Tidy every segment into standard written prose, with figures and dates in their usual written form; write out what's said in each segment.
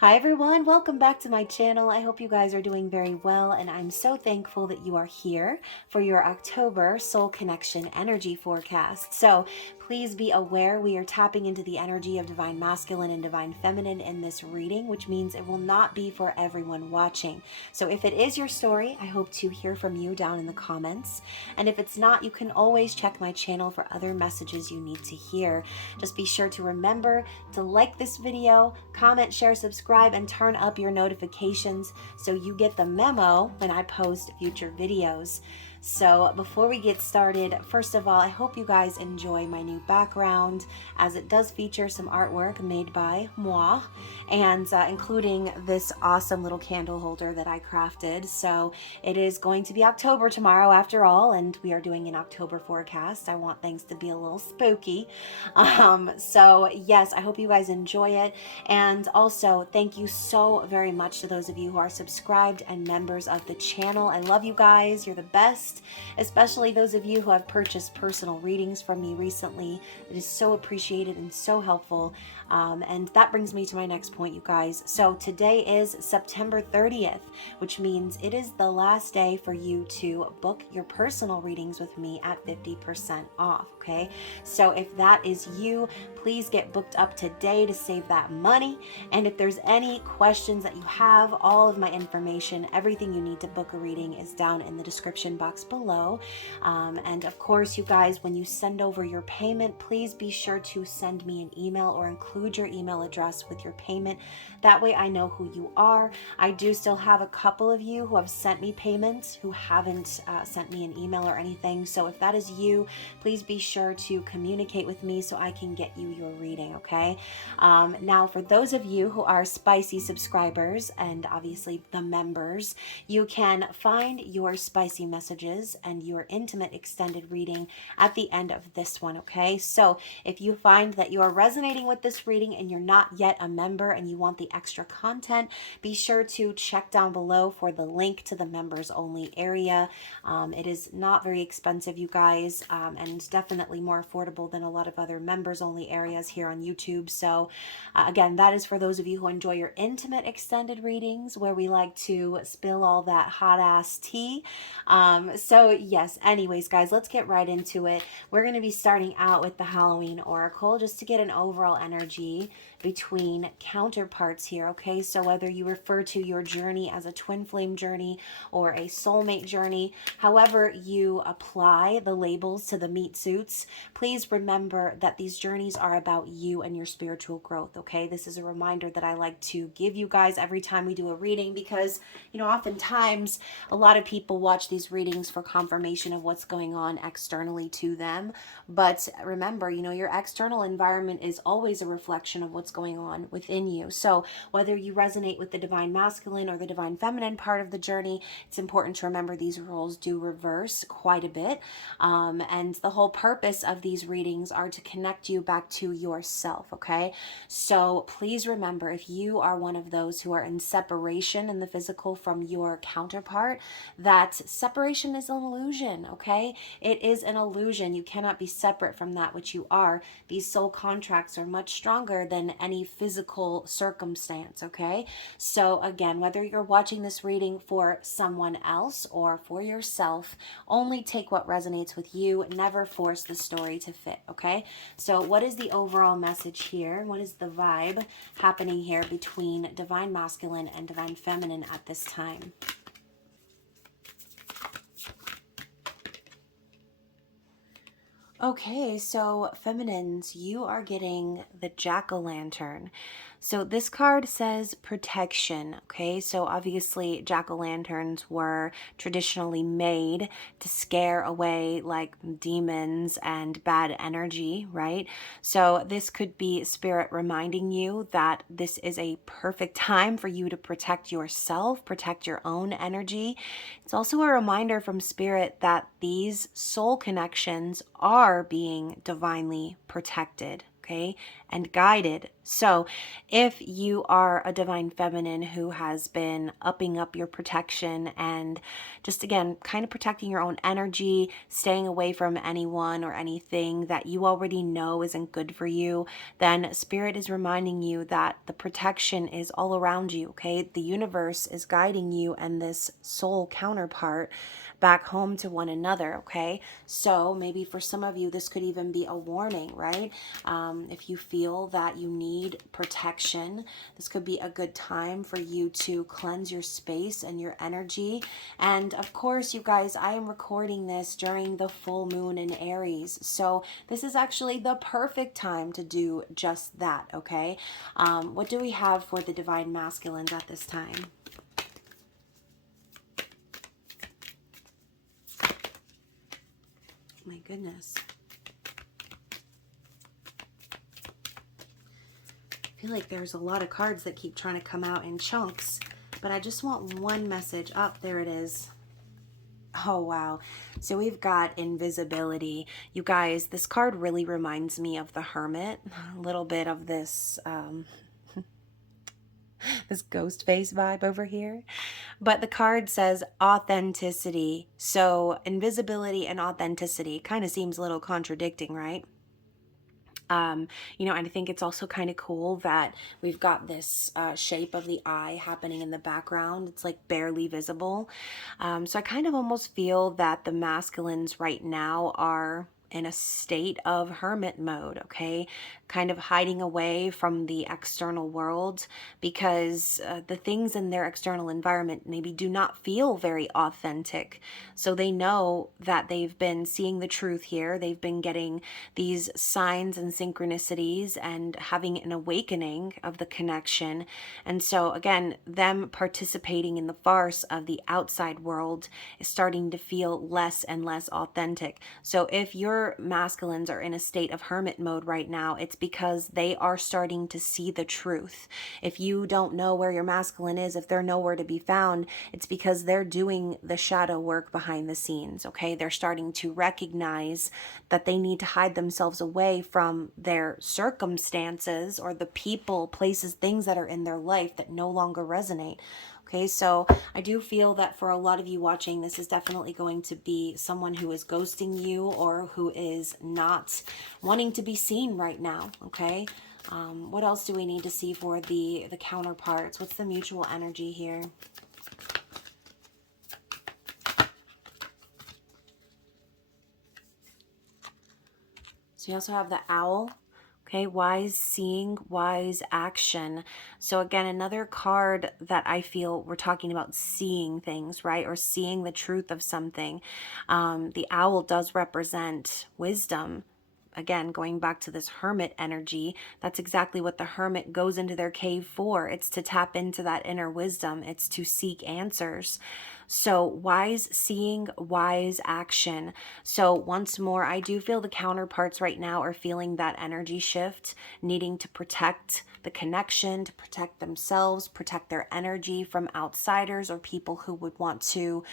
Hi everyone, welcome back to my channel. I hope you guys are doing very well, and I'm so thankful that you are here for your October Soul Connection energy forecast. So please be aware we are tapping into the energy of Divine Masculine and Divine Feminine in this reading, which means it will not be for everyone watching. So if it is your story, I hope to hear from you down in the comments. And if it's not, you can always check my channel for other messages you need to hear. Just be sure to remember to like this video, comment, share, subscribe, and turn up your notifications so you get the memo when I post future videos. So before we get started, first of all, I hope you guys enjoy my new background, as it does feature some artwork made by moi, and including this awesome little candle holder that I crafted. So it is going to be October tomorrow after all, and we are doing an October forecast. I want things to be a little spooky. So yes, I hope you guys enjoy it. And also, thank you so very much to those of you who are subscribed and members of the channel. I love you guys. You're the best. Especially those of you who have purchased personal readings from me recently. It is so appreciated and so helpful. And that brings me to my next point, you guys. So today is September 30th, which means it is the last day for you to book your personal readings with me at 50% off, okay? So if that is you, please get booked up today to save that money. And if there's any questions that you have, all of my information, everything you need to book a reading is down in the description box below. And of course, you guys, when you send over your payment, please be sure to send me an email or include your email address with your payment. That way I know who you are. I do still have a couple of you who have sent me payments who haven't sent me an email or anything. So if that is you, please be sure to communicate with me so I can get you your reading, okay? Now, for those of you who are spicy subscribers and obviously the members, you can find your spicy messages and your intimate extended reading at the end of this one, okay? So if you find that you are resonating with this reading and you're not yet a member and you want the extra content, be sure to check down below for the link to the members only area. It is not very expensive, you guys, and definitely more affordable than a lot of other members only areas here on YouTube. So again, that is for those of you who enjoy your intimate extended readings where we like to spill all that hot ass tea. So yes, anyways, guys, let's get right into it. We're going to be starting out with the Halloween Oracle just to get an overall energy between counterparts here, okay? So whether you refer to your journey as a twin flame journey or a soulmate journey, however you apply the labels to the meat suits, please remember that these journeys are about you and your spiritual growth, okay? This is a reminder that I like to give you guys every time we do a reading because, you know, oftentimes a lot of people watch these readings for confirmation of what's going on externally to them. But remember, you know, your external environment is always a reflection of what's going on within you. So whether you resonate with the Divine Masculine or the Divine Feminine part of the journey, it's important to remember these roles do reverse quite a bit. And the whole purpose of these readings are to connect you back to yourself, okay? So please remember, if you are one of those who are in separation in the physical from your counterpart, that separation is an illusion, okay? It is an illusion. You cannot be separate from that which you are. These soul contracts are much stronger than any physical circumstance, okay? So again, whether you're watching this reading for someone else or for yourself, only take what resonates with you. Never force the story to fit, okay? So what is the overall message here? What is the vibe happening here between Divine Masculine and Divine Feminine at this time? Okay, so feminines, you are getting the jack-o'-lantern. So this card says protection, okay? So obviously jack-o'-lanterns were traditionally made to scare away like demons and bad energy, right? So this could be spirit reminding you that this is a perfect time for you to protect yourself, protect your own energy. It's also a reminder from spirit that these soul connections are being divinely protected. Okay, and guided. So if you are a divine feminine who has been upping up your protection and just, again, kind of protecting your own energy, staying away from anyone or anything that you already know isn't good for you, then Spirit is reminding you that the protection is all around you, okay? The universe is guiding you and this soul counterpart back home to one another, okay? So maybe for some of you, this could even be a warning, right? If you feel that you need protection, this could be a good time for you to cleanse your space and your energy. And of course, you guys, I am recording this during the full moon in Aries. So this is actually the perfect time to do just that, okay? What do we have for the divine masculines at this time? My goodness. I feel like there's a lot of cards that keep trying to come out in chunks, but I just want one message. Oh, there it is. Oh, wow. So we've got invisibility. You guys, this card really reminds me of the Hermit. A little bit of this, this ghost face vibe over here. But the card says authenticity. So invisibility and authenticity kind of seems a little contradicting, right? You know, and I think it's also kind of cool that we've got this shape of the eye happening in the background. It's like barely visible. So I kind of almost feel that the masculines right now are in a state of hermit mode, okay? Kind of hiding away from the external world because the things in their external environment maybe do not feel very authentic. So they know that they've been seeing the truth here. They've been getting these signs and synchronicities and having an awakening of the connection. And so again, them participating in the farce of the outside world is starting to feel less and less authentic. So if your masculines are in a state of hermit mode right now, it's because they are starting to see the truth. If you don't know where your masculine is, if they're nowhere to be found, it's because they're doing the shadow work behind the scenes, okay? They're starting to recognize that they need to hide themselves away from their circumstances or the people, places, things that are in their life that no longer resonate. Okay, so I do feel that for a lot of you watching, this is definitely going to be someone who is ghosting you or who is not wanting to be seen right now, okay? What else do we need to see for the counterparts? What's the mutual energy here? So you also have the owl. Okay, wise seeing, wise action. So again, another card that I feel we're talking about seeing things, right? Or seeing the truth of something. The owl does represent wisdom. Again, going back to this hermit energy, that's exactly what the hermit goes into their cave for. It's to tap into that inner wisdom. It's to seek answers. So wise seeing, wise action. So once more, I do feel the counterparts right now are feeling that energy shift, needing to protect the connection, to protect themselves, protect their energy from outsiders or people who would want to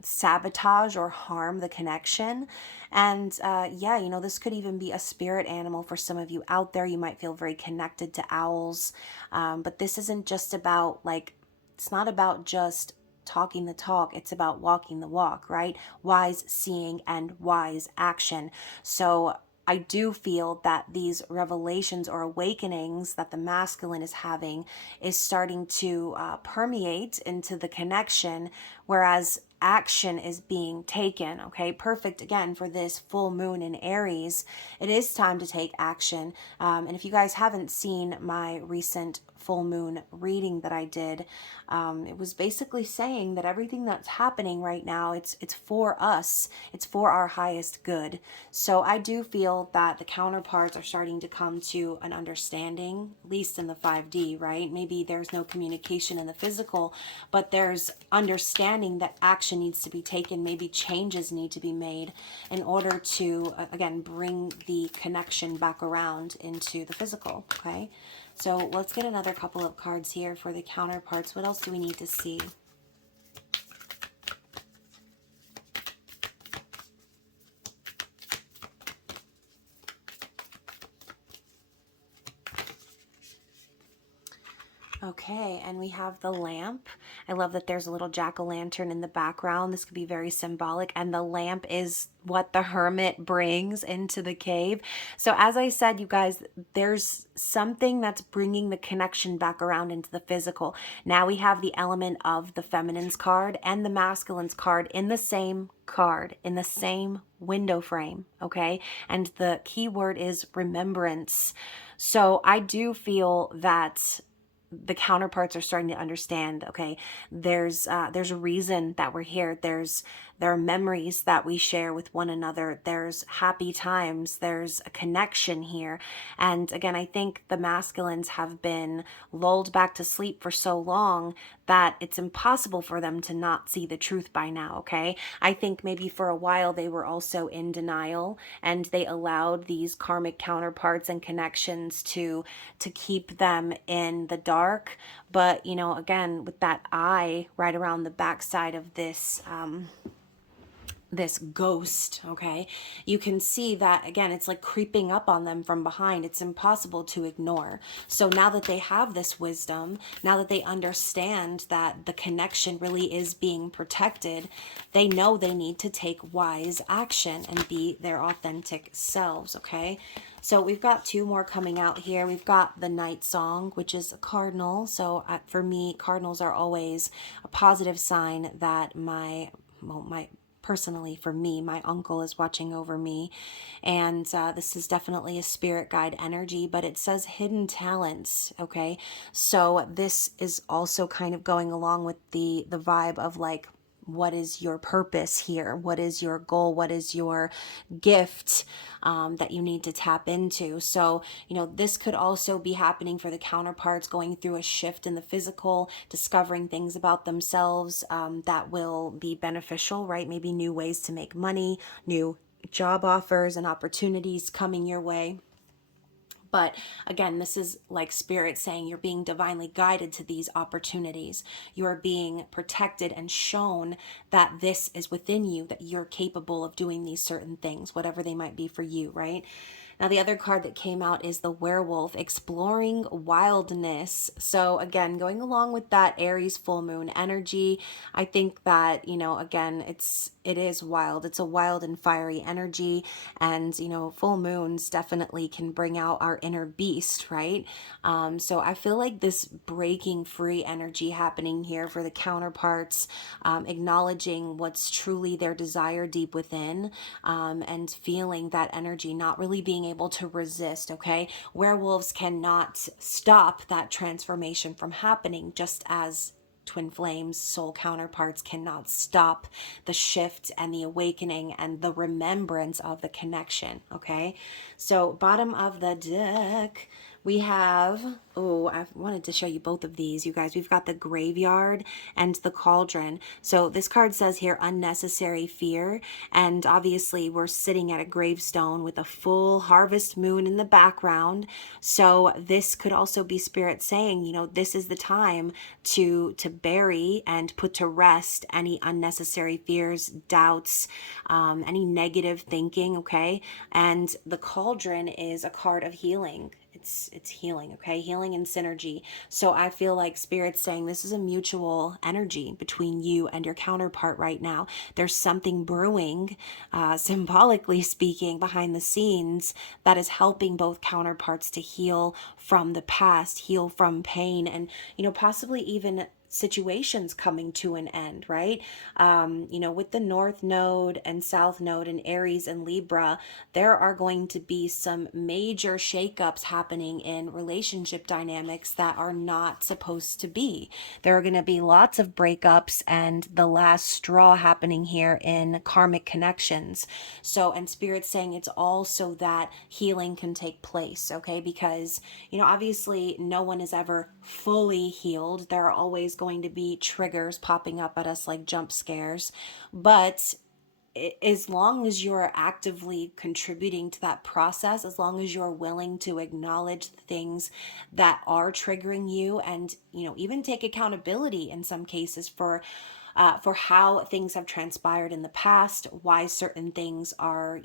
sabotage or harm the connection. And yeah, you know, this could even be a spirit animal for some of you out there. You might feel very connected to owls. But this isn't just about it's not about just talking the talk, it's about walking the walk, right? Wise seeing and wise action. So I do feel that these revelations or awakenings that the masculine is having is starting to permeate into the connection, whereas action is being taken. Okay, perfect again for this full moon in Aries. It is time to take action. And if you guys haven't seen my recent full moon reading that I did, it was basically saying that everything that's happening right now, it's for us, it's for our highest good. So I do feel that the counterparts are starting to come to an understanding, at least in the 5D, right? Maybe there's no communication in the physical, but there's understanding that action needs to be taken, maybe changes need to be made in order to again bring the connection back around into the physical. Okay, so let's get another couple of cards here for the counterparts. What else do we need to see? Okay, and we have the lamp. I love that there's a little jack-o'-lantern in the background. This could be very symbolic, and the lamp is what the hermit brings into the cave. So as I said, you guys, there's something that's bringing the connection back around into the physical. Now we have the element of the feminine's card and the masculine's card in the same card, in the same window frame, okay? And the key word is remembrance. So I do feel that the counterparts are starting to understand, okay, there's a reason that we're here. There are memories that we share with one another. There's happy times. There's a connection here. And again, I think the masculines have been lulled back to sleep for so long that it's impossible for them to not see the truth by now, okay? I think maybe for a while they were also in denial, and they allowed these karmic counterparts and connections to keep them in the dark. But, you know, again, with that eye right around the backside of this ghost, okay, you can see that again, it's like creeping up on them from behind. It's impossible to ignore. So now that they have this wisdom, now that they understand that the connection really is being protected, they know they need to take wise action and be their authentic selves, okay? So we've got two more coming out here. We've got the night song, which is a cardinal. So for me, cardinals are always a positive sign that personally, for me, my uncle is watching over me. And this is definitely a spirit guide energy, but it says hidden talents, okay? So this is also kind of going along with the vibe of like, what is your purpose here? What is your goal? What is your gift that you need to tap into? So, you know, this could also be happening for the counterparts, going through a shift in the physical, discovering things about themselves that will be beneficial, right? Maybe new ways to make money, new job offers and opportunities coming your way. But again, this is like spirit saying you're being divinely guided to these opportunities. You are being protected and shown that this is within you, that you're capable of doing these certain things, whatever they might be for you, right? Now, the other card that came out is the werewolf, exploring wildness. So again, going along with that Aries full moon energy, I think that, you know, again, it is wild. It's a wild and fiery energy. And, you know, full moons definitely can bring out our inner beast, right? So I feel like this breaking free energy happening here for the counterparts, acknowledging what's truly their desire deep within, and feeling that energy, not really being able to resist, okay? Werewolves cannot stop that transformation from happening, just as twin flames, soul counterparts cannot stop the shift and the awakening and the remembrance of the connection, okay? So bottom of the deck, we have, oh, I wanted to show you both of these, you guys. We've got the graveyard and the cauldron. So this card says here, unnecessary fear. And obviously we're sitting at a gravestone with a full harvest moon in the background. So this could also be spirit saying, you know, this is the time to bury and put to rest any unnecessary fears, doubts, any negative thinking, okay? And the cauldron is a card of healing. It's healing, okay? Healing and synergy. So I feel like spirit's saying this is a mutual energy between you and your counterpart right now. There's something brewing, symbolically speaking, behind the scenes that is helping both counterparts to heal from the past, heal from pain, and, you know, possibly even situations coming to an end, right? You know, with the North Node and South Node and Aries and Libra, there are going to be some major shakeups happening in relationship dynamics that are not supposed to be. There are going to be lots of breakups and the last straw happening here in karmic connections. So, and Spirit's saying it's all so that healing can take place, okay? Because, you know, obviously no one is ever fully healed. There are always going to be triggers popping up at us like jump scares, but as long as you're actively contributing to that process, as long as you're willing to acknowledge the things that are triggering you, and, you know, even take accountability in some cases for for how things have transpired in the past, why certain things are,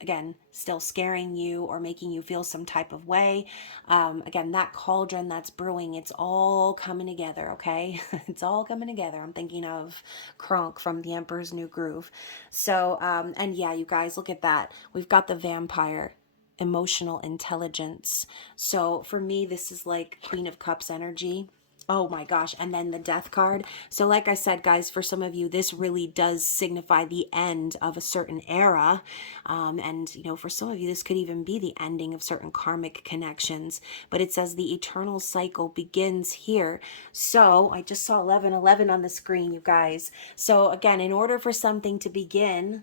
again, still scaring you or making you feel some type of way. Again, that cauldron that's brewing, it's all coming together, okay? It's all coming together. I'm thinking of Kronk from The Emperor's New Groove. So, and yeah, you guys, look at that. We've got the vampire, emotional intelligence. So for me, this is like Queen of Cups energy. Oh my gosh. And then the death card. So like I said, guys, for some of you, this really does signify the end of a certain era. And, for some of you, this could even be the ending of certain karmic connections. But it says the eternal cycle begins here. So I just saw 1111 on the screen, you guys. So again, in order for something to begin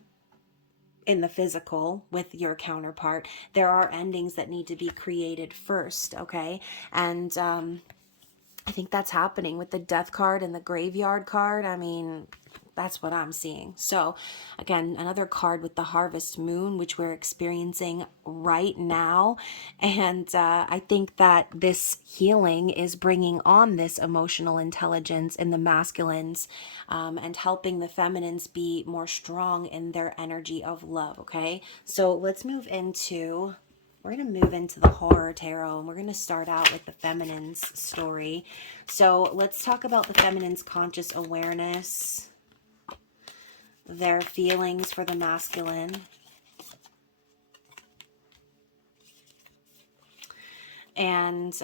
in the physical with your counterpart, there are endings that need to be created first, okay? And I think that's happening with the death card and the graveyard card. I mean, that's what I'm seeing. So again, another card with the harvest moon, which we're experiencing right now. And I think that this healing is bringing on this emotional intelligence in the masculines, and helping the feminines be more strong in their energy of love. Okay. So let's move into, we're going to move into the horror tarot, and we're going to start out with the feminine's story. So let's talk about the feminine's conscious awareness, their feelings for the masculine, and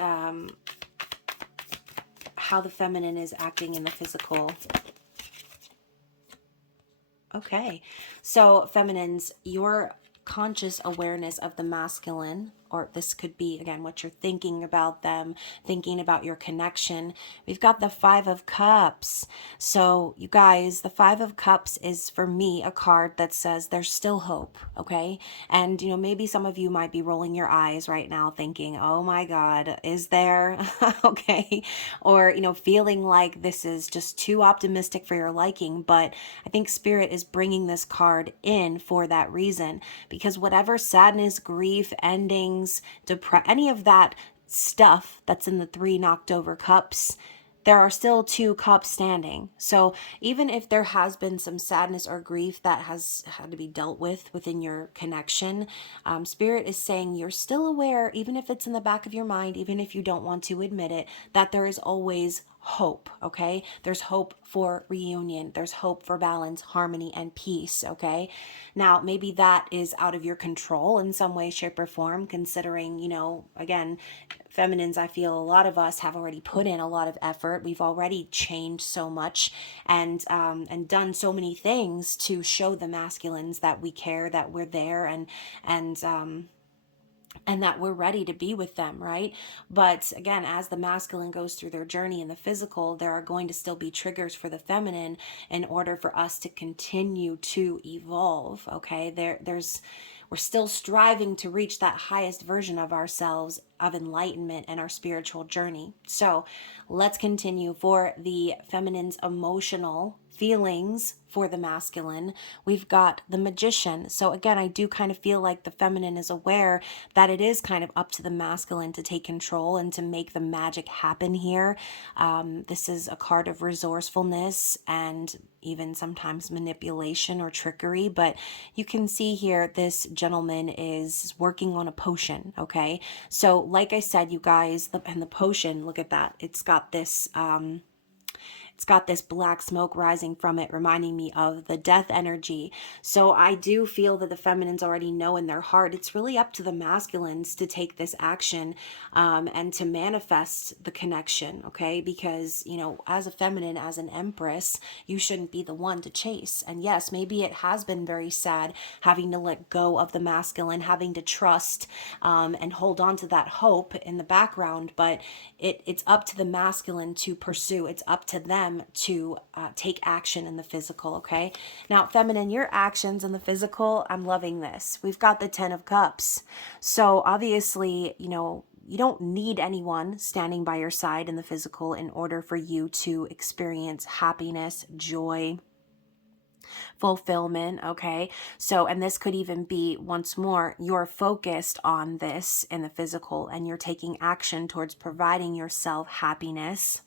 how the feminine is acting in the physical. Okay, so feminines, your conscious awareness of the masculine, or this could be, again, what you're thinking about them, thinking about your connection. We've got the Five of Cups. So you guys, the Five of Cups is, for me, a card that says there's still hope, okay? And, maybe some of you might be rolling your eyes right now thinking, oh my God, is there? Okay. Or, feeling like this is just too optimistic for your liking. But I think Spirit is bringing this card in for that reason, because whatever sadness, grief, ending, any of that stuff that's in the 3 knocked over cups, there are still 2 cups standing. So even if there has been some sadness or grief that has had to be dealt with within your connection, Spirit is saying you're still aware, even if it's in the back of your mind, even if you don't want to admit it, that there is always hope, okay? There's hope for reunion. There's hope for balance, harmony, and peace, okay? Now, maybe that is out of your control in some way, shape, or form, considering, again, feminines, I feel a lot of us have already put in a lot of effort. We've already changed so much and done so many things to show the masculines that we care, that we're there, and that we're ready to be with them, right? But again, as the masculine goes through their journey in the physical, there are going to still be triggers for the feminine in order for us to continue to evolve, okay? We're still striving to reach that highest version of ourselves, of enlightenment and our spiritual journey. So let's continue. For the feminine's emotional feelings for the masculine, we've got the Magician. So again, I do kind of feel like the feminine is aware that it is kind of up to the masculine to take control and to make the magic happen here. This is a card of resourcefulness and even sometimes manipulation or trickery, but you can see here this gentleman is working on a potion, okay? So like I said, you guys, and the potion, look at that. It's got this black smoke rising from it, reminding me of the death energy. So I do feel that the feminines already know in their heart, it's really up to the masculines to take this action, and to manifest the connection, okay? Because, as a feminine, as an empress, you shouldn't be the one to chase. And yes, maybe it has been very sad having to let go of the masculine, having to trust, and hold on to that hope in the background, but it's up to the masculine to pursue. It's up to them to take action in the physical, okay? Now, feminine, your actions in the physical, I'm loving this. We've got the 10 of Cups. So obviously, you don't need anyone standing by your side in the physical in order for you to experience happiness, joy, fulfillment, okay? So, and this could even be, once more, you're focused on this in the physical and you're taking action towards providing yourself happiness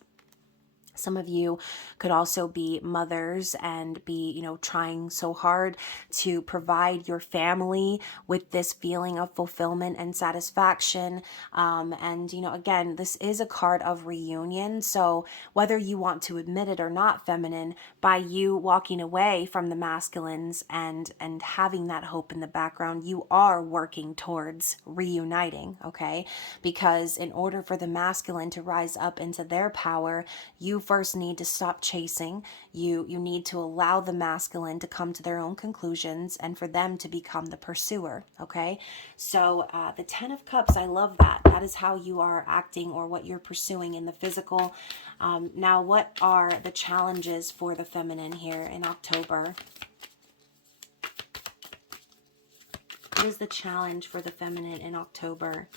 Some of you could also be mothers and be, trying so hard to provide your family with this feeling of fulfillment and satisfaction. Again, this is a card of reunion. So whether you want to admit it or not, feminine, by you walking away from the masculines and having that hope in the background, you are working towards reuniting, okay? Because in order for the masculine to rise up into their power, you first need to stop chasing. You need to allow the masculine to come to their own conclusions and for them to become the pursuer, okay? So the 10 of Cups, I love that. That is how you are acting or what you're pursuing in the physical. Now, what are the challenges for the feminine here in October? What is the challenge for the feminine in October?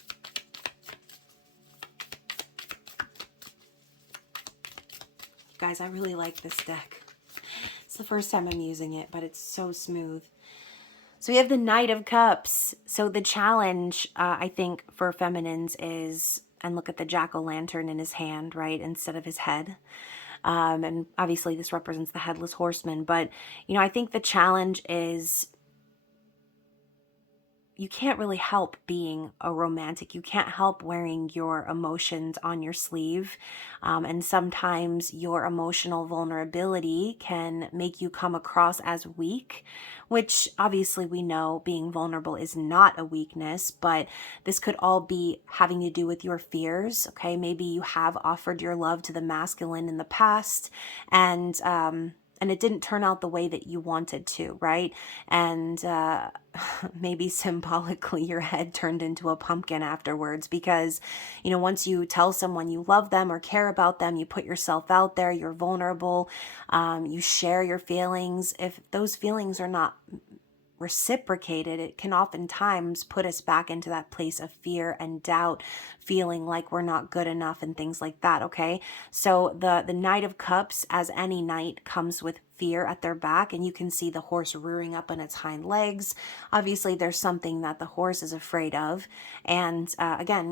Guys, I really like this deck. It's the first time I'm using it, but it's so smooth. So we have the Knight of Cups. So the challenge, I think, for feminines is, and look at the jack-o'-lantern in his hand, right, instead of his head. And obviously this represents the headless horseman. But, I think the challenge is you can't really help being a romantic. You can't help wearing your emotions on your sleeve. And sometimes your emotional vulnerability can make you come across as weak, which obviously we know being vulnerable is not a weakness, but this could all be having to do with your fears. Okay, maybe you have offered your love to the masculine in the past, and it didn't turn out the way that you wanted to, right? And maybe symbolically your head turned into a pumpkin afterwards because, once you tell someone you love them or care about them, you put yourself out there, you're vulnerable, you share your feelings. If those feelings are not reciprocated, it can oftentimes put us back into that place of fear and doubt, feeling like we're not good enough and things like that, okay? So the Knight of Cups, as any knight, comes with fear at their back, and you can see the horse rearing up on its hind legs. Obviously, there's something that the horse is afraid of. And again,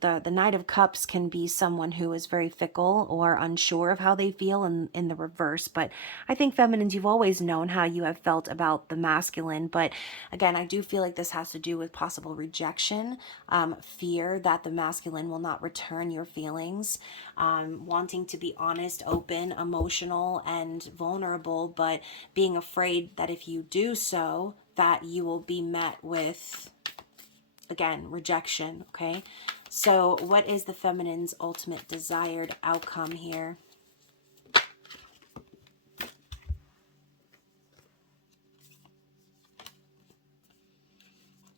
the Knight of Cups can be someone who is very fickle or unsure of how they feel in the reverse. But I think feminines, you've always known how you have felt about the masculine. But again, I do feel like this has to do with possible rejection, fear that the masculine will not return your feelings, wanting to be honest, open, emotional, and vulnerable, but being afraid that if you do so, that you will be met with, again, rejection, okay? So what is the feminine's ultimate desired outcome here?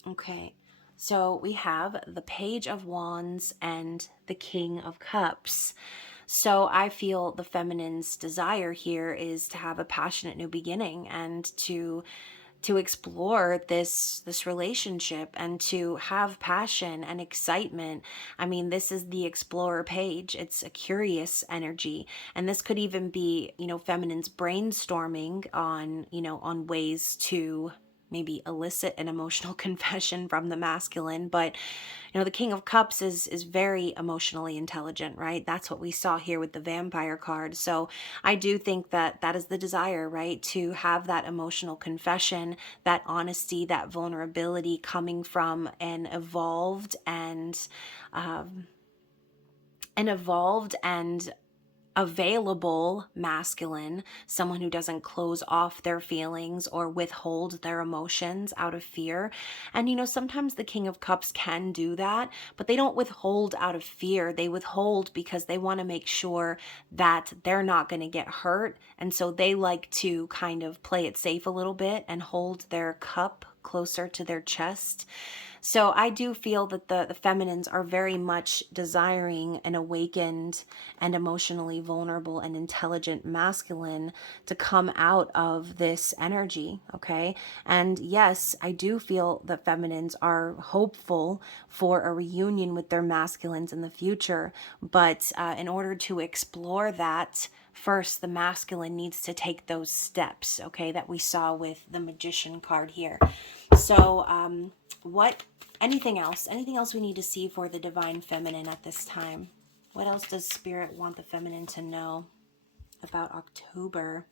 Okay, so we have the Page of Wands and the King of Cups. So I feel the feminine's desire here is to have a passionate new beginning and to explore this relationship and to have passion and excitement. I mean, this is the Explorer page. It's a curious energy, and this could even be, feminine's brainstorming on, on ways to maybe elicit an emotional confession from the masculine. But the King of Cups is very emotionally intelligent, right? That's what we saw here with the Vampire card. So I do think that that is the desire, right? To have that emotional confession, that honesty, that vulnerability coming from an evolved and available masculine, someone who doesn't close off their feelings or withhold their emotions out of fear. And sometimes the King of Cups can do that, but they don't withhold out of fear. They withhold because they want to make sure that they're not going to get hurt. And so they like to kind of play it safe a little bit and hold their cup closer to their chest. So I do feel that the feminines are very much desiring an awakened and emotionally vulnerable and intelligent masculine to come out of this energy, okay? And yes, I do feel that feminines are hopeful for a reunion with their masculines in the future, but in order to explore that, first, the masculine needs to take those steps, okay, that we saw with the Magician card here. So, anything else we need to see for the Divine Feminine at this time? What else does Spirit want the feminine to know about October?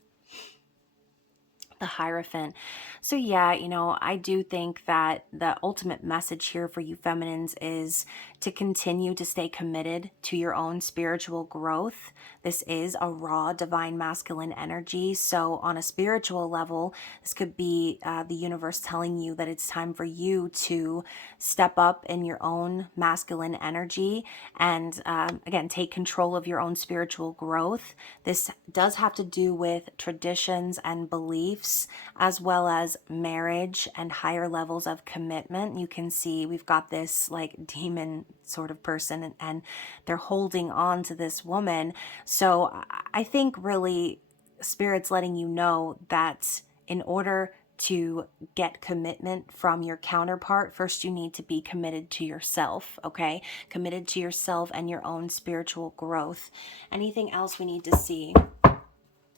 The Hierophant. So yeah, you know, I do think that the ultimate message here for you feminines is to continue to stay committed to your own spiritual growth. This is a raw divine masculine energy. So on a spiritual level, this could be the universe telling you that it's time for you to step up in your own masculine energy and again, take control of your own spiritual growth. This does have to do with traditions and beliefs, as well as marriage and higher levels of commitment. You can see we've got this like demon sort of person, and they're holding on to this woman. So I think really Spirit's letting you know that in order to get commitment from your counterpart, first you need to be committed to yourself, okay? Committed to yourself and your own spiritual growth. Anything else we need to see?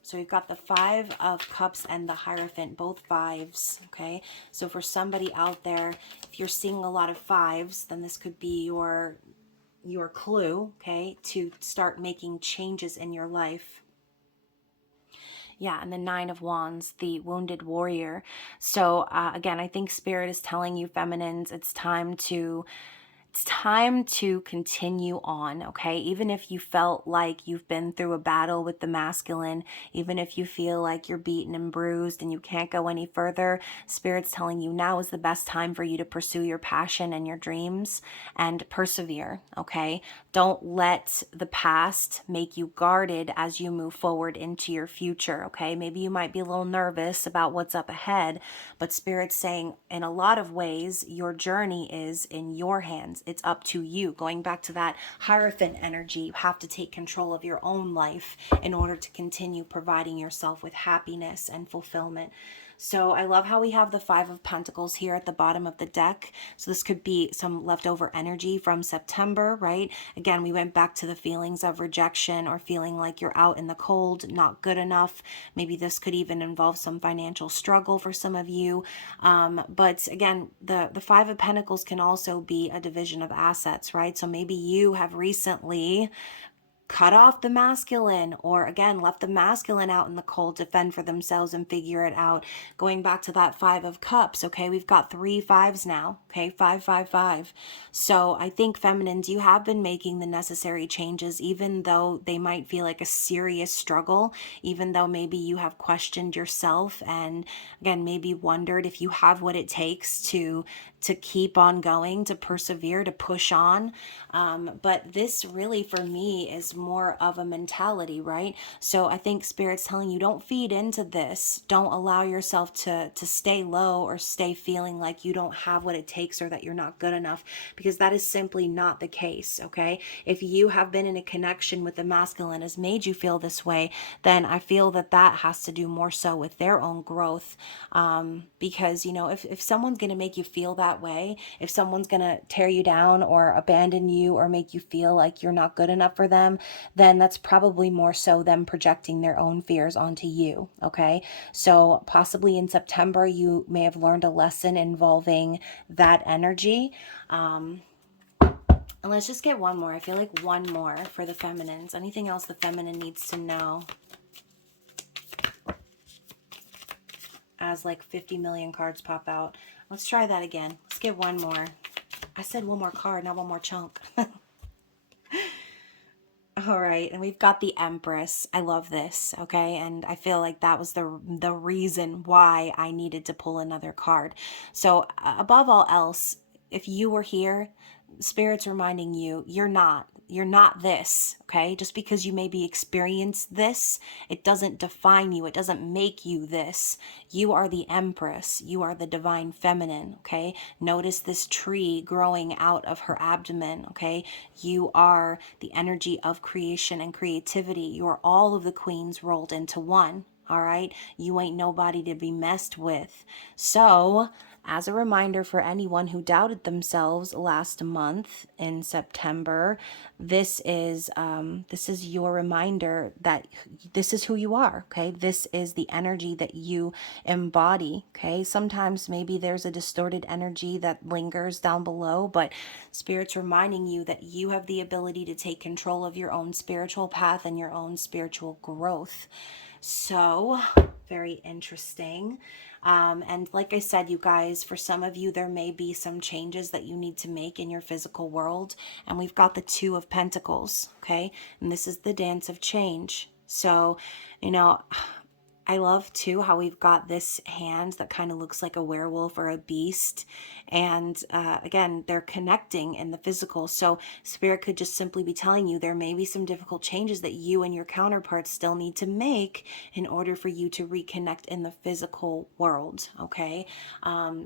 So we've got the Five of Cups and the Hierophant, both fives, okay? So for somebody out there, if you're seeing a lot of fives, then this could be your clue, okay, to start making changes in your life. Yeah, and the Nine of Wands, the Wounded Warrior. So again, I think Spirit is telling you feminines, it's time to continue on, okay? Even if you felt like you've been through a battle with the masculine, even if you feel like you're beaten and bruised and you can't go any further, Spirit's telling you now is the best time for you to pursue your passion and your dreams and persevere, okay? Don't let the past make you guarded as you move forward into your future, okay? Maybe you might be a little nervous about what's up ahead, but Spirit's saying in a lot of ways, your journey is in your hands. It's up to you. Going back to that Hierophant energy, you have to take control of your own life in order to continue providing yourself with happiness and fulfillment. So I love how we have the Five of Pentacles here at the bottom of the deck. So this could be some leftover energy from September, right? Again, we went back to the feelings of rejection or feeling like you're out in the cold, not good enough. Maybe this could even involve some financial struggle for some of you. But again, the Five of Pentacles can also be a division of assets, right? So maybe you have recently cut off the masculine, or again left the masculine out in the cold to fend for themselves and figure it out. Going back to that Five of Cups, okay, we've got 3 fives now, okay, 555. So I think feminines, you have been making the necessary changes, even though they might feel like a serious struggle, even though maybe you have questioned yourself and again maybe wondered if you have what it takes to keep on going, to persevere, to push on. But this really for me is more of a mentality, right? So I think Spirit's telling you, don't feed into this. Don't allow yourself to stay low or stay feeling like you don't have what it takes or that you're not good enough, because that is simply not the case, okay? If you have been in a connection with the masculine has made you feel this way, then I feel that that has to do more so with their own growth. Because, you know, if someone's going to make you feel that way, if someone's going to tear you down or abandon you or make you feel like you're not good enough for them, then that's probably more so them projecting their own fears onto you, okay? So possibly in September, you may have learned a lesson involving that energy. And let's just get one more. I feel like one more for the feminines. Anything else the feminine needs to know? As like 50 million cards pop out. Let's try that again. Let's get one more. I said one more card, not one more chunk. All right, and we've got the Empress. I love this, okay? And I feel like that was the reason why I needed to pull another card. So above all else, if you were here, Spirit's reminding you, you're not this, okay? Just because you maybe experienced this, it doesn't define you. It doesn't make you this. You are the Empress. You are the divine feminine, okay? Notice this tree growing out of her abdomen, okay? You are the energy of creation and creativity. You are all of the queens rolled into one. All right, you ain't nobody to be messed with. So as a reminder for anyone who doubted themselves last month in September, this is your reminder that this is who you are. Okay, this is the energy that you embody. Okay, sometimes maybe there's a distorted energy that lingers down below, but Spirit's reminding you that you have the ability to take control of your own spiritual path and your own spiritual growth. So, very interesting. And like I said, you guys, for some of you, there may be some changes that you need to make in your physical world. And we've got the Two of Pentacles, okay? And this is the dance of change. So, I love too how we've got this hand that kind of looks like a werewolf or a beast. And again, they're connecting in the physical. So Spirit could just simply be telling you there may be some difficult changes that you and your counterparts still need to make in order for you to reconnect in the physical world. Okay.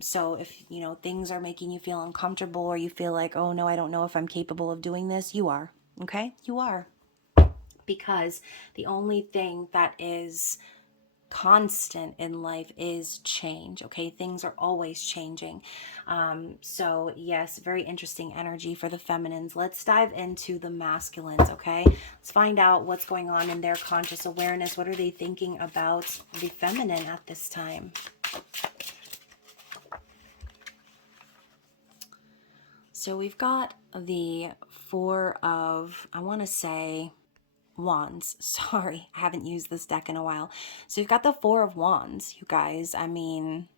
So if, things are making you feel uncomfortable or you feel like, oh no, I don't know if I'm capable of doing this, you are. Okay. You are. Because the only thing that is constant in life is change. Okay, things are always changing. So yes, very interesting energy for the feminines. Let's dive into the masculines. Okay, let's find out what's going on in their conscious awareness. What are they thinking about the feminine at this time? So we've got the Four of, I want to say, Wands. Sorry, I haven't used this deck in a while. So you've got the Four of Wands, you guys. I mean,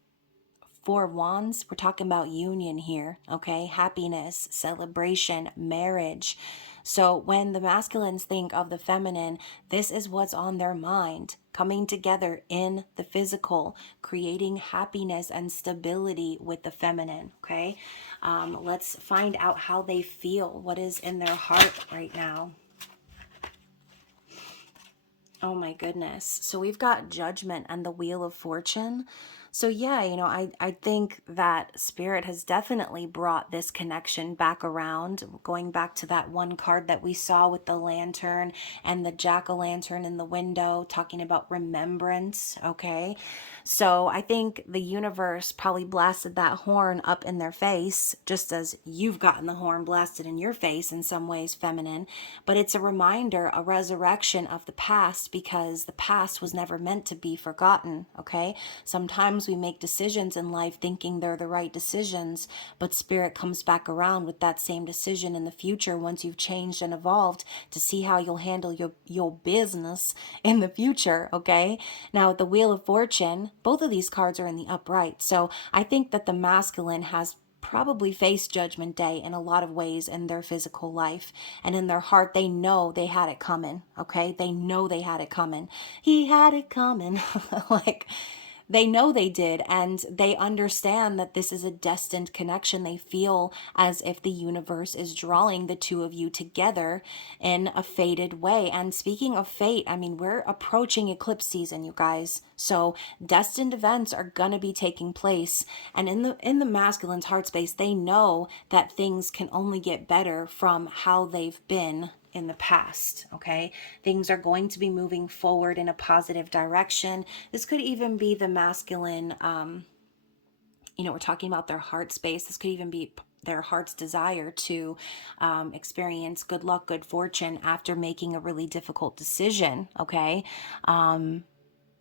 Four of Wands, we're talking about union here, okay? Happiness, celebration, marriage. So when the masculines think of the feminine, this is what's on their mind. Coming together in the physical, creating happiness and stability with the feminine, okay? Let's find out how they feel. What is in their heart right now? Oh my goodness. So we've got Judgment and the Wheel of Fortune. So yeah, I think that Spirit has definitely brought this connection back around, going back to that one card that we saw with the lantern and the jack-o'-lantern in the window, talking about remembrance, okay? So I think the universe probably blasted that horn up in their face, just as you've gotten the horn blasted in your face in some ways, feminine. But it's a reminder, a resurrection of the past, because the past was never meant to be forgotten, okay? Sometimes we make decisions in life thinking they're the right decisions, but Spirit comes back around with that same decision in the future once you've changed and evolved to see how you'll handle your business in the future, okay? Now, with the Wheel of Fortune, both of these cards are in the upright. So I think that the masculine has probably faced Judgment Day in a lot of ways in their physical life, and in their heart they know they had it coming, okay? They know they had it coming. He had it coming. Like, they know they did, and they understand that this is a destined connection. They feel as if the universe is drawing the two of you together in a fated way. And speaking of fate, I mean, we're approaching eclipse season, you guys. So destined events are going to be taking place. And in the masculine's heart space, they know that things can only get better from how they've been in the past, okay? Things are going to be moving forward in a positive direction. This could even be the masculine, we're talking about their heart space. This could even be their heart's desire to experience good luck, good fortune after making a really difficult decision, okay?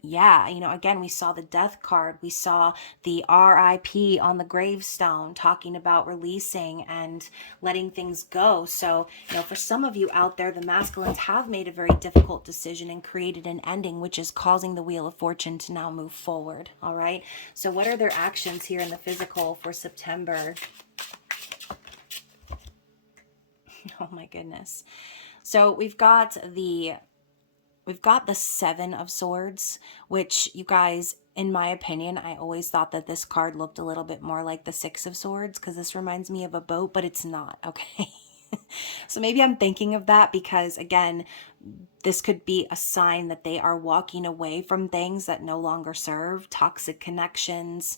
Yeah, again, we saw the death card. We saw the RIP on the gravestone, talking about releasing and letting things go. So, for some of you out there, the masculines have made a very difficult decision and created an ending, which is causing the Wheel of Fortune to now move forward. All right. So what are their actions here in the physical for September? Oh my goodness. So we've got the Seven of Swords, which, you guys, in my opinion, I always thought that this card looked a little bit more like the Six of Swords, because this reminds me of a boat, but it's not, okay? So maybe I'm thinking of that because, again, this could be a sign that they are walking away from things that no longer serve, toxic connections,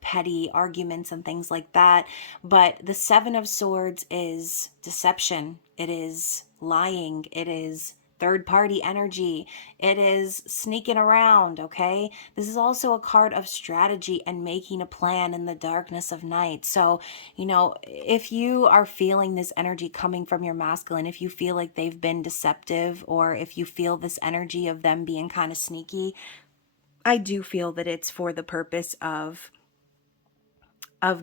petty arguments and things like that. But the Seven of Swords is deception. It is lying. It is third party energy. It is sneaking around, okay? This is also a card of strategy and making a plan in the darkness of night. So, if you are feeling this energy coming from your masculine, if you feel like they've been deceptive, or if you feel this energy of them being kind of sneaky, I do feel that it's for the purpose of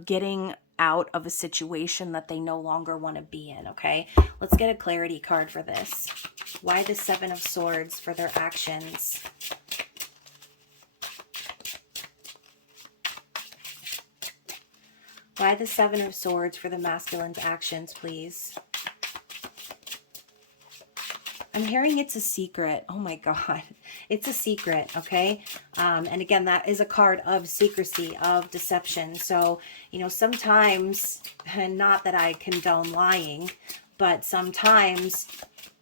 getting out of a situation that they no longer want to be in, okay? Let's get a clarity card for this. Why the Seven of Swords for their actions? Why the Seven of Swords for the masculine's actions, please? I'm hearing it's a secret. Oh my God. It's a secret, okay? And again, that is a card of secrecy, of deception. So, sometimes, and not that I condone lying, but sometimes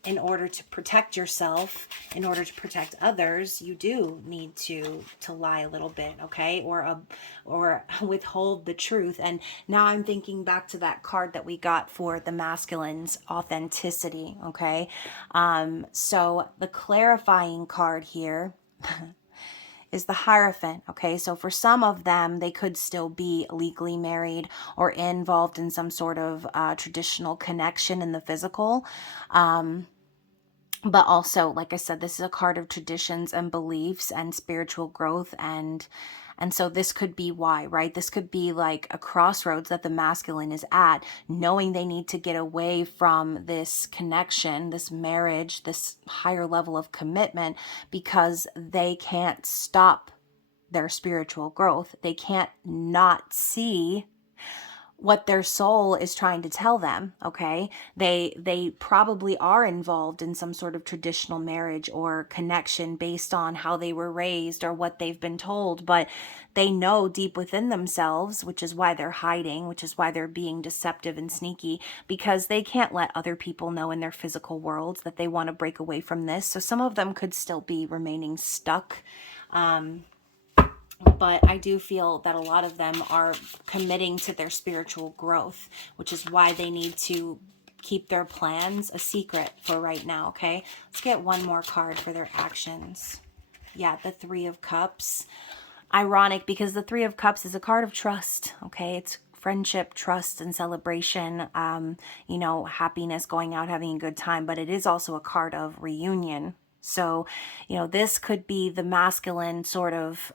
in order to protect yourself, in order to protect others, you do need to lie a little bit, okay? Or withhold the truth. And now I'm thinking back to that card that we got for the masculine's authenticity, okay? So the clarifying card here is the Hierophant, okay? So for some of them, they could still be legally married or involved in some sort of traditional connection in the physical. But also, like I said, this is a card of traditions and beliefs and spiritual growth, and so this could be why, right? This could be like a crossroads that the masculine is at, knowing they need to get away from this connection, this marriage, this higher level of commitment, because they can't stop their spiritual growth. They can't not see what their soul is trying to tell them, okay? They probably are involved in some sort of traditional marriage or connection based on how they were raised or what they've been told, but they know deep within themselves, which is why they're hiding, which is why they're being deceptive and sneaky, because they can't let other people know in their physical worlds that they want to break away from this. So some of them could still be remaining stuck. But I do feel that a lot of them are committing to their spiritual growth, which is why they need to keep their plans a secret for right now, okay? Let's get one more card for their actions. Yeah, the Three of Cups. Ironic, because the Three of Cups is a card of trust, okay? It's friendship, trust, and celebration, happiness, going out, having a good time, but it is also a card of reunion. So, this could be the masculine sort of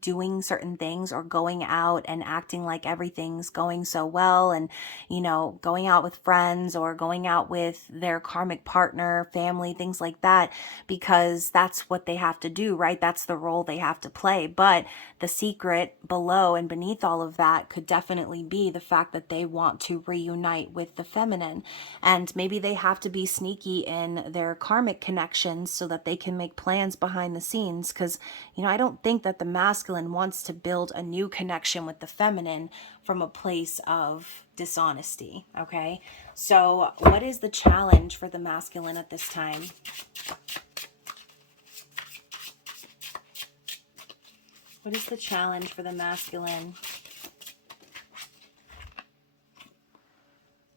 doing certain things or going out and acting like everything's going so well, and going out with friends or going out with their karmic partner, family, things like that, because that's what they have to do, right? That's the role they have to play. But the secret below and beneath all of that could definitely be the fact that they want to reunite with the feminine, and maybe they have to be sneaky in their karmic connections so that they can make plans behind the scenes, because I don't think that the masculine wants to build a new connection with the feminine from a place of dishonesty, okay? So what is the challenge for the masculine at this time? What is the challenge for the masculine?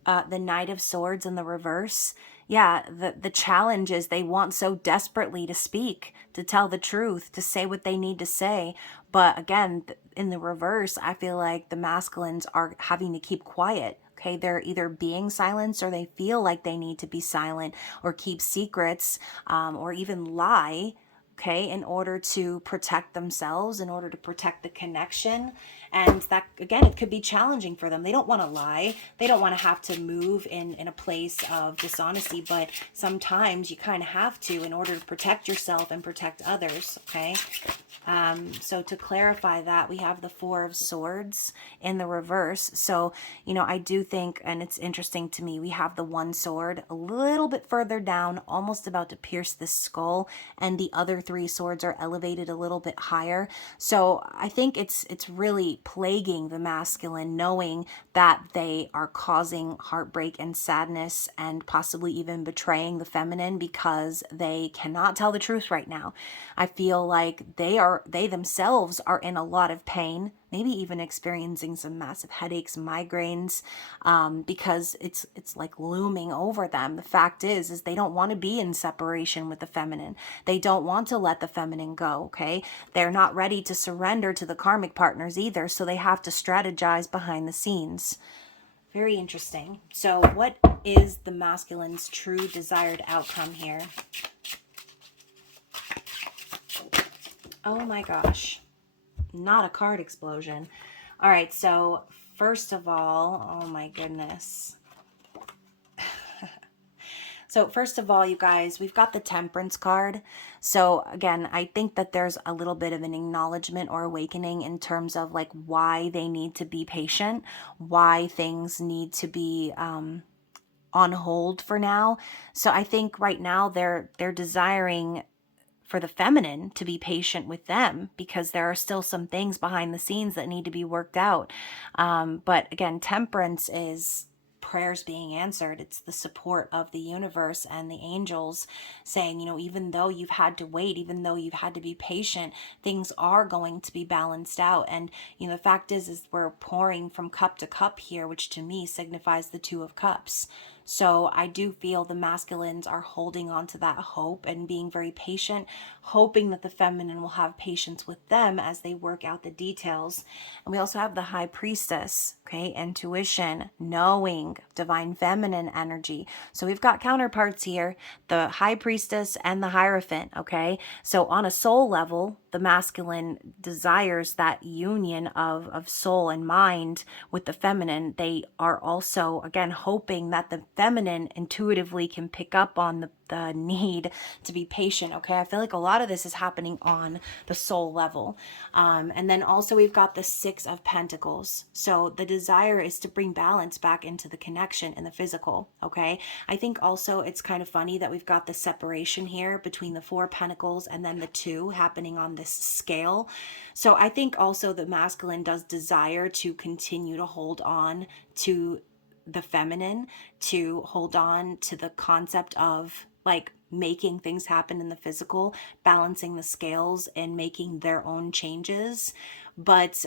The Knight of Swords in the reverse. Yeah, the challenge is they want so desperately to speak, to tell the truth, to say what they need to say. But again, in the reverse, I feel like the masculines are having to keep quiet. Okay, they're either being silenced, or they feel like they need to be silent or keep secrets, or even lie, okay, in order to protect themselves, in order to protect the connection. And that, again, it could be challenging for them. They don't want to lie. They don't want to have to move in a place of dishonesty, but sometimes you kind of have to in order to protect yourself and protect others, okay? So to clarify that, we have the Four of Swords in the reverse. So, I do think, and it's interesting to me, we have the one sword a little bit further down, almost about to pierce the skull, and the other three swords are elevated a little bit higher. So I think it's really plaguing the masculine, knowing that they are causing heartbreak and sadness and possibly even betraying the feminine because they cannot tell the truth right now. I feel like they themselves are in a lot of pain. maybe even experiencing some massive headaches, migraines, because it's like looming over them. The fact is they don't want to be in separation with the feminine. They don't want to let the feminine go, okay? They're not ready to surrender to the karmic partners either, so they have to strategize behind the scenes. Very interesting. So what is the masculine's true desired outcome here? Oh my gosh. Not a card explosion. All right, so first of all, oh my goodness. So first of all, you guys, we've got the Temperance card. So again, I think that there's a little bit of an acknowledgement or awakening in terms of like why they need to be patient, why things need to be on hold for now. So I think right now they're desiring for the feminine to be patient with them because there are still some things behind the scenes that need to be worked out. But again, Temperance is prayers being answered. It's the support of the universe and the angels saying, you know, even though you've had to wait, even though you've had to be patient, things are going to be balanced out. And, you know, the fact is we're pouring from cup to cup here, which to me signifies the Two of Cups. So I do feel the masculines are holding on to that hope and being very patient, hoping that the feminine will have patience with them as they work out the details. And we also have the High Priestess, okay? Intuition, knowing, divine feminine energy. So we've got counterparts here, the High Priestess and the Hierophant, okay? So on a soul level, the masculine desires that union of soul and mind with the feminine. They are also, again, hoping that the feminine intuitively can pick up on the need to be patient, okay? I feel like a lot of this is happening on the soul level. And then also we've got the Six of Pentacles. So the desire is to bring balance back into the connection and the physical, okay? I think also it's kind of funny that we've got the separation here between the Four of Pentacles and then the Two happening on this scale. So I think also the masculine does desire to continue to hold on to the feminine, to hold on to the concept of like making things happen in the physical, balancing the scales and making their own changes. But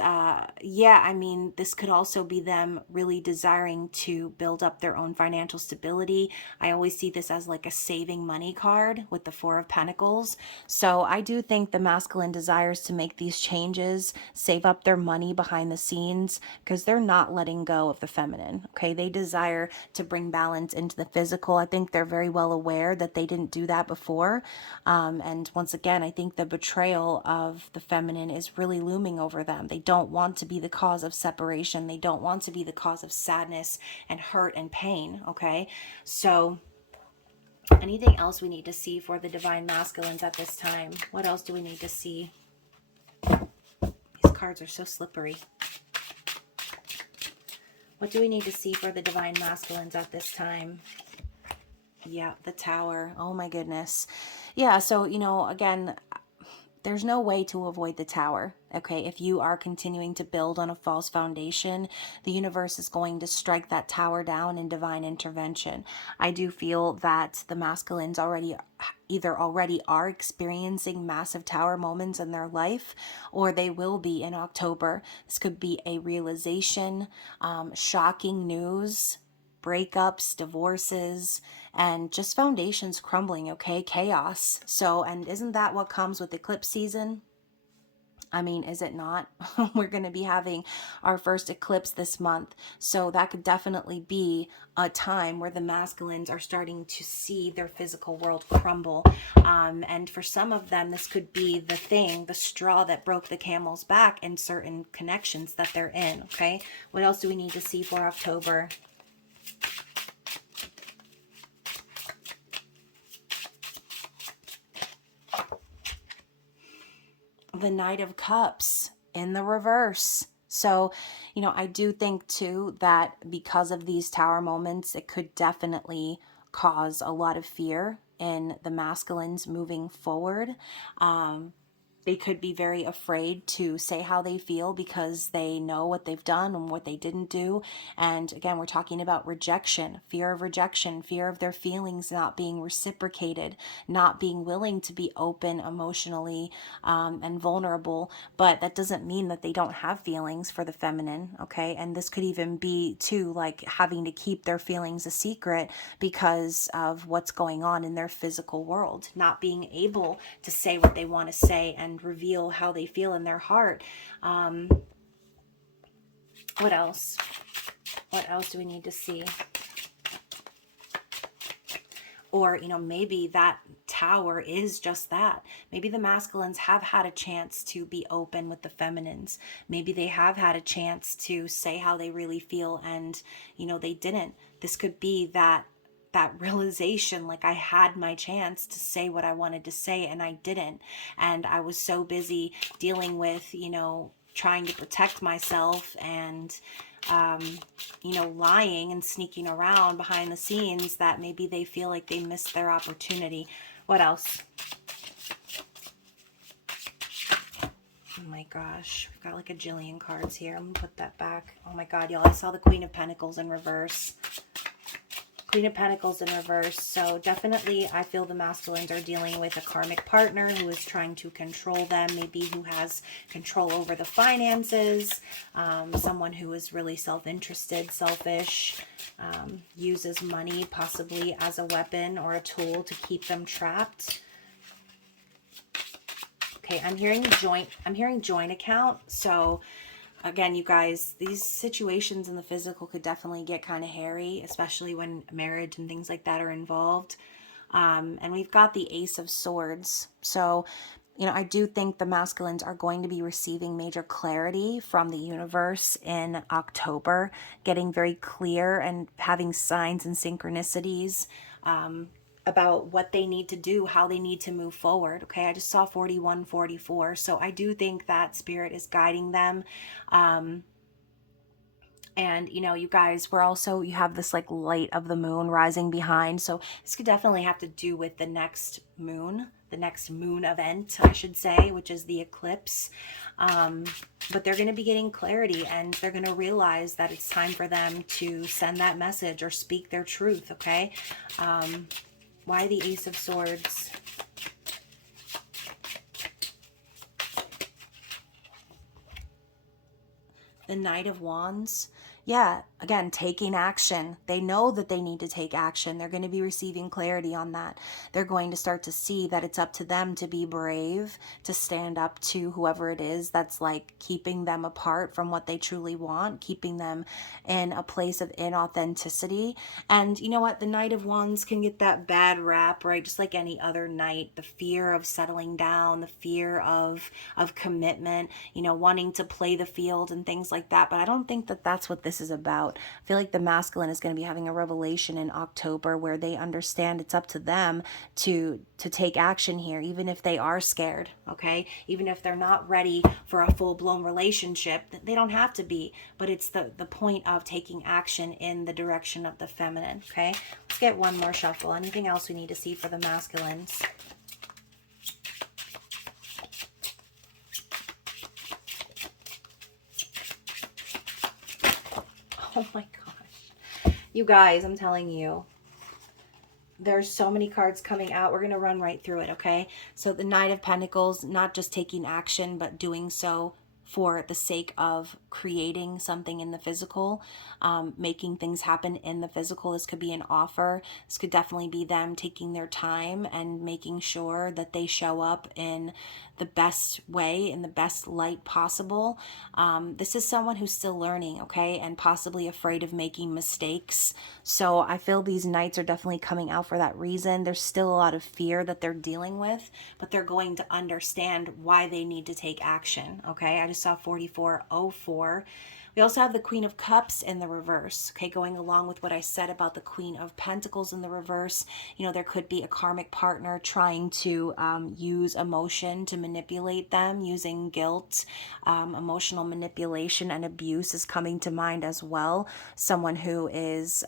yeah, I mean, this could also be them really desiring to build up their own financial stability. I always see this as like a saving money card with the Four of Pentacles. So I do think the masculine desires to make these changes, save up their money behind the scenes, because they're not letting go of the feminine. Okay, they desire to bring balance into the physical. I think they're very well aware that they didn't do that before. And once again, I think the betrayal of the feminine is really looming over them. They don't want to be the cause of separation. They don't want to be the cause of sadness and hurt and pain. Okay, so anything else we need to see for the divine masculines at this time? What else do we need to see? These cards are so slippery. What do we need to see for the divine masculines at this time? Yeah, the Tower. Oh my goodness. Yeah, so, you know, again, there's no way to avoid the Tower, okay? If you are continuing to build on a false foundation, the universe is going to strike that tower down in divine intervention. I do feel that the masculines already are experiencing massive tower moments in their life, or they will be in October. This could be a realization, shocking news, breakups, divorces, and just foundations crumbling, okay? Chaos. So, and isn't that what comes with eclipse season? I mean, is it not? We're going to be having our first eclipse this month. So that could definitely be a time where the masculines are starting to see their physical world crumble. And for some of them, this could be the straw that broke the camel's back in certain connections that they're in, okay? What else do we need to see for October? The Knight of Cups in the reverse. So, you know, I do think too that because of these tower moments, it could definitely cause a lot of fear in the masculines moving forward. They could be very afraid to say how they feel because they know what they've done and what they didn't do. And again, we're talking about rejection, fear of their feelings not being reciprocated, not being willing to be open emotionally and vulnerable. But that doesn't mean that they don't have feelings for the feminine, okay? And this could even be too like having to keep their feelings a secret because of what's going on in their physical world, not being able to say what they want to say and reveal how they feel in their heart. What else? What else do we need to see? Or, you know, maybe that tower is just that. Maybe the masculines have had a chance to be open with the feminines. Maybe they have had a chance to say how they really feel and, you know, they didn't. This could be that realization, like I had my chance to say what I wanted to say and I didn't. And I was so busy dealing with, you know, trying to protect myself and you know, lying and sneaking around behind the scenes that maybe they feel like they missed their opportunity. What else? Oh my gosh, we've got like a jillion cards here. I'm gonna put that back. Oh my god, y'all, I saw the Queen of Pentacles in reverse. Queen of Pentacles in reverse. So definitely I feel the masculines are dealing with a karmic partner who is trying to control them, maybe who has control over the finances, someone who is really self-interested, selfish, uses money possibly as a weapon or a tool to keep them trapped. Okay, I'm hearing joint account. So again, you guys, these situations in the physical could definitely get kind of hairy, especially when marriage and things like that are involved. And we've got the Ace of Swords. So, you know, I do think the masculines are going to be receiving major clarity from the universe in October, getting very clear and having signs and synchronicities about what they need to do, how they need to move forward. Okay, I just saw 41, 44. So I do think that spirit is guiding them. And, you know, you guys, you have this like light of the moon rising behind. So this could definitely have to do with the next moon event, I should say, which is the eclipse. But they're going to be getting clarity and they're going to realize that it's time for them to send that message or speak their truth. Okay. Why the Ace of Swords? The Knight of Wands. Yeah, again, taking action. They know that they need to take action. They're going to be receiving clarity on that. They're going to start to see that it's up to them to be brave, to stand up to whoever it is that's like keeping them apart from what they truly want, keeping them in a place of inauthenticity. And you know what? The Knight of Wands can get that bad rap, right? Just like any other knight, the fear of settling down, the fear of commitment, you know, wanting to play the field and things like that. But I don't think that that's what this is about. I feel like the masculine is going to be having a revelation in October where they understand it's up to them to take action here, even if they are scared, okay? Even if they're not ready for a full-blown relationship, they don't have to be, but it's the point of taking action in the direction of the feminine, okay? Let's get one more shuffle. Anything else we need to see for the masculines? Oh my gosh. You guys, I'm telling you, there's so many cards coming out. We're going to run right through it, okay? So the Knight of Pentacles, not just taking action, but doing so for the sake of creating something in the physical, making things happen in the physical. This could be an offer. This could definitely be them taking their time and making sure that they show up in the best way, in the best light possible. This is someone who's still learning, okay, and possibly afraid of making mistakes. So I feel these knights are definitely coming out for that reason. There's still a lot of fear that they're dealing with, but they're going to understand why they need to take action, okay? I just saw 4404. We also have the Queen of Cups in the reverse, okay, going along with what I said about the Queen of Pentacles in the reverse. You know, there could be a karmic partner trying to use emotion to manipulate them, using guilt. Emotional manipulation and abuse is coming to mind as well. Someone who is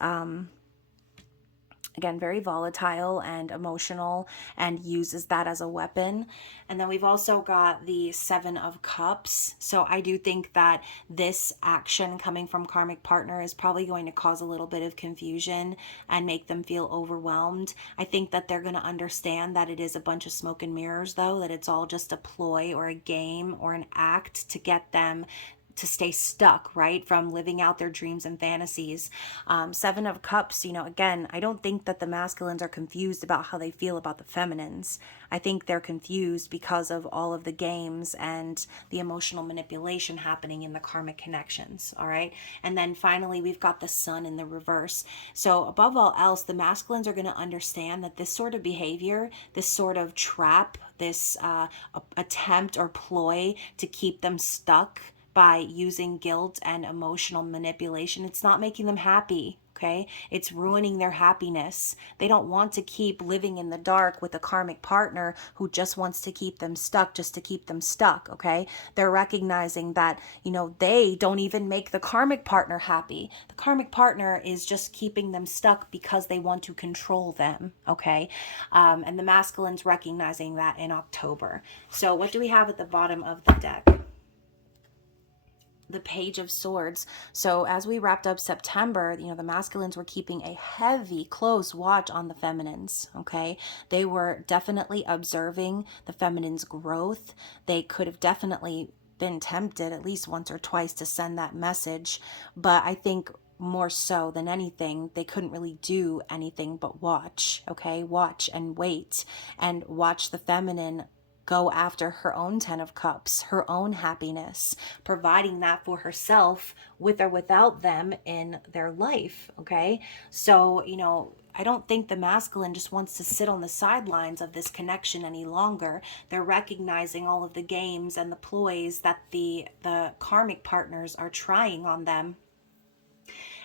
Again, very volatile and emotional, and uses that as a weapon. And then we've also got the Seven of Cups. So I do think that this action coming from karmic partner is probably going to cause a little bit of confusion and make them feel overwhelmed. I think that they're going to understand that it is a bunch of smoke and mirrors, though, that it's all just a ploy or a game or an act to get them to stay stuck, right, from living out their dreams and fantasies. Seven of Cups, again, I don't think that the masculines are confused about how they feel about the feminines. I think they're confused because of all of the games and the emotional manipulation happening in the karmic connections, all right? And then finally, we've got the Sun in the reverse. So above all else, the masculines are going to understand that this sort of behavior, this sort of trap, this attempt or ploy to keep them stuck by using guilt and emotional manipulation, it's not making them happy. Okay, it's ruining their happiness. They don't want to keep living in the dark with a karmic partner who just wants to keep them stuck, just to keep them stuck. Okay, they're recognizing that, they don't even make the karmic partner happy. The karmic partner is just keeping them stuck because they want to control them. Okay, and the masculine's recognizing that in October. So what do we have at the bottom of the deck? The Page of Swords. So as we wrapped up September, the masculines were keeping a heavy, close watch on the feminines, okay? They were definitely observing the feminines' growth. They could have definitely been tempted at least once or twice to send that message, but I think more so than anything, they couldn't really do anything but watch, okay? Watch and wait and watch the feminine go after her own Ten of Cups, her own happiness, providing that for herself with or without them in their life, okay? So, I don't think the masculine just wants to sit on the sidelines of this connection any longer. They're recognizing all of the games and the ploys that the karmic partners are trying on them.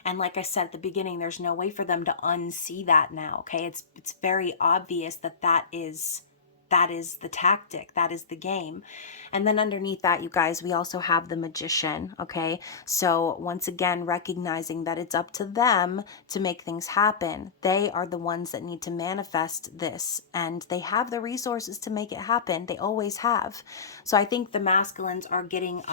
And like I said at the beginning, there's no way for them to unsee that now, okay? It's very obvious that is the tactic, that is the game. And then underneath that, you guys, we also have the Magician, okay? So once again, recognizing that it's up to them to make things happen. They are the ones that need to manifest this, and they have the resources to make it happen. They always have. So I think the masculines are getting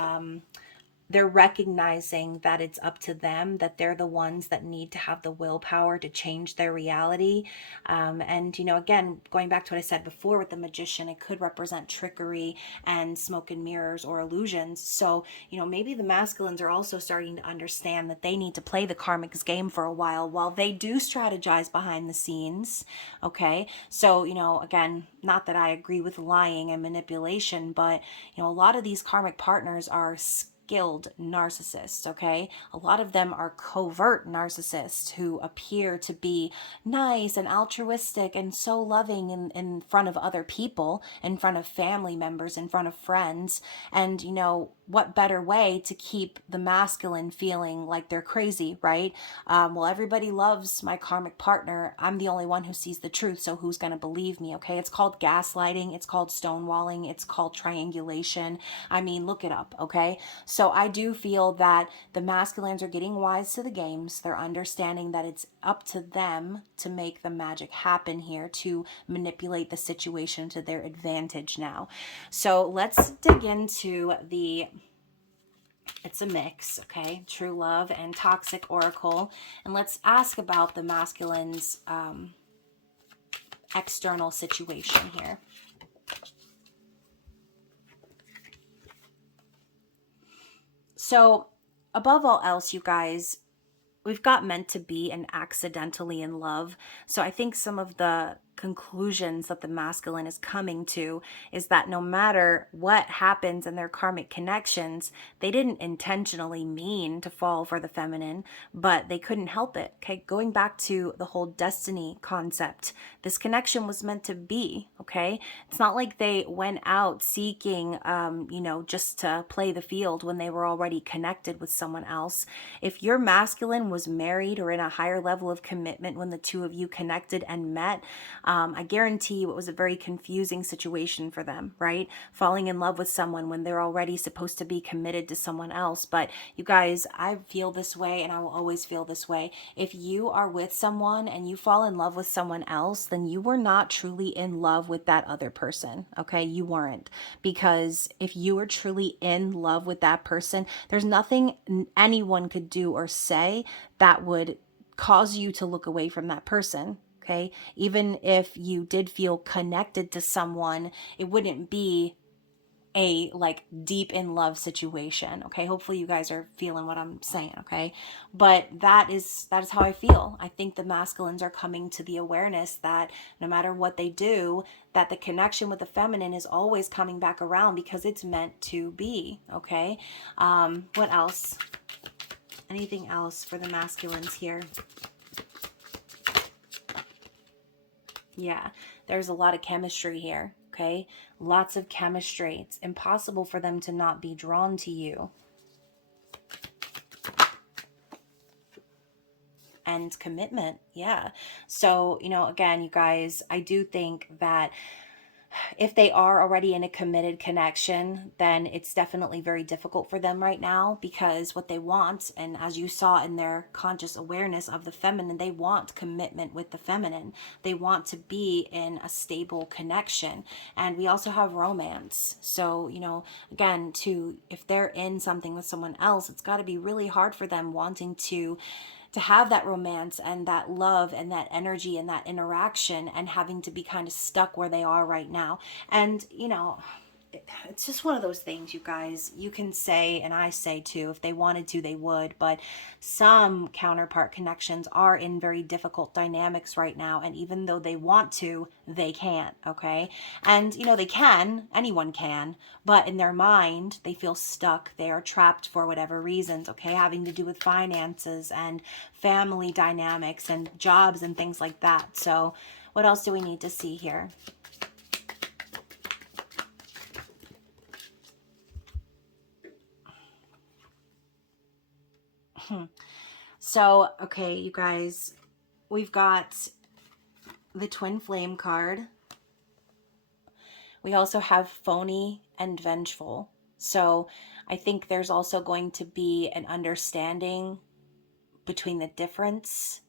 they're recognizing that it's up to them, that they're the ones that need to have the willpower to change their reality. And, again, going back to what I said before with the Magician, it could represent trickery and smoke and mirrors or illusions. So, maybe the masculines are also starting to understand that they need to play the karmic's game for a while they do strategize behind the scenes. Okay. So, again, not that I agree with lying and manipulation, but, a lot of these karmic partners are skilled narcissists, okay? A lot of them are covert narcissists who appear to be nice and altruistic and so loving in front of other people, in front of family members, in front of friends. And, what better way to keep the masculine feeling like they're crazy, right? Well, everybody loves my karmic partner. I'm the only one who sees the truth, so who's going to believe me, okay? It's called gaslighting. It's called stonewalling. It's called triangulation. I mean, look it up, okay? So I do feel that the masculines are getting wise to the games. They're understanding that it's up to them to make the magic happen here, to manipulate the situation to their advantage now. So let's dig into it's a mix, okay? True Love and Toxic Oracle. And let's ask about the masculine's external situation here. So, above all else, you guys, we've got meant to be and accidentally in love. So I think some of the conclusions that the masculine is coming to is that no matter what happens in their karmic connections, they didn't intentionally mean to fall for the feminine, but they couldn't help it. Okay, going back to the whole destiny concept, this connection was meant to be. Okay, it's not like they went out seeking just to play the field when they were already connected with someone else. If your masculine was married or in a higher level of commitment when the two of you connected and met, I guarantee you it was a very confusing situation for them, right? Falling in love with someone when they're already supposed to be committed to someone else. But you guys, I feel this way and I will always feel this way. If you are with someone and you fall in love with someone else, then you were not truly in love with that other person, okay? You weren't. Because if you were truly in love with that person, there's nothing anyone could do or say that would cause you to look away from that person. Okay. Even if you did feel connected to someone, it wouldn't be a like deep in love situation. Okay. Hopefully you guys are feeling what I'm saying. Okay. But that is how I feel. I think the masculines are coming to the awareness that no matter what they do, that the connection with the feminine is always coming back around because it's meant to be. Okay. What else? Anything else for the masculines here? Yeah, there's a lot of chemistry here, okay? Lots of chemistry. It's impossible for them to not be drawn to you. And commitment, yeah. So, again, you guys, I do think that if they are already in a committed connection, then it's definitely very difficult for them right now because what they want, and as you saw in their conscious awareness of the feminine, they want commitment with the feminine. They want to be in a stable connection. And we also have romance. So, again, if they're in something with someone else, it's got to be really hard for them wanting to have that romance and that love and that energy and that interaction and having to be kind of stuck where they are right now. And, it's just one of those things, you guys. You can say, and I say too, if they wanted to, they would, but some counterpart connections are in very difficult dynamics right now. And even though they want to, they can't, okay? And, they can, anyone can, but in their mind, they feel stuck. They are trapped for whatever reasons, okay? Having to do with finances and family dynamics and jobs and things like that. So what else do we need to see here? So, okay, you guys, we've got the twin flame card. We also have phony and vengeful. So I think there's also going to be an understanding between the difference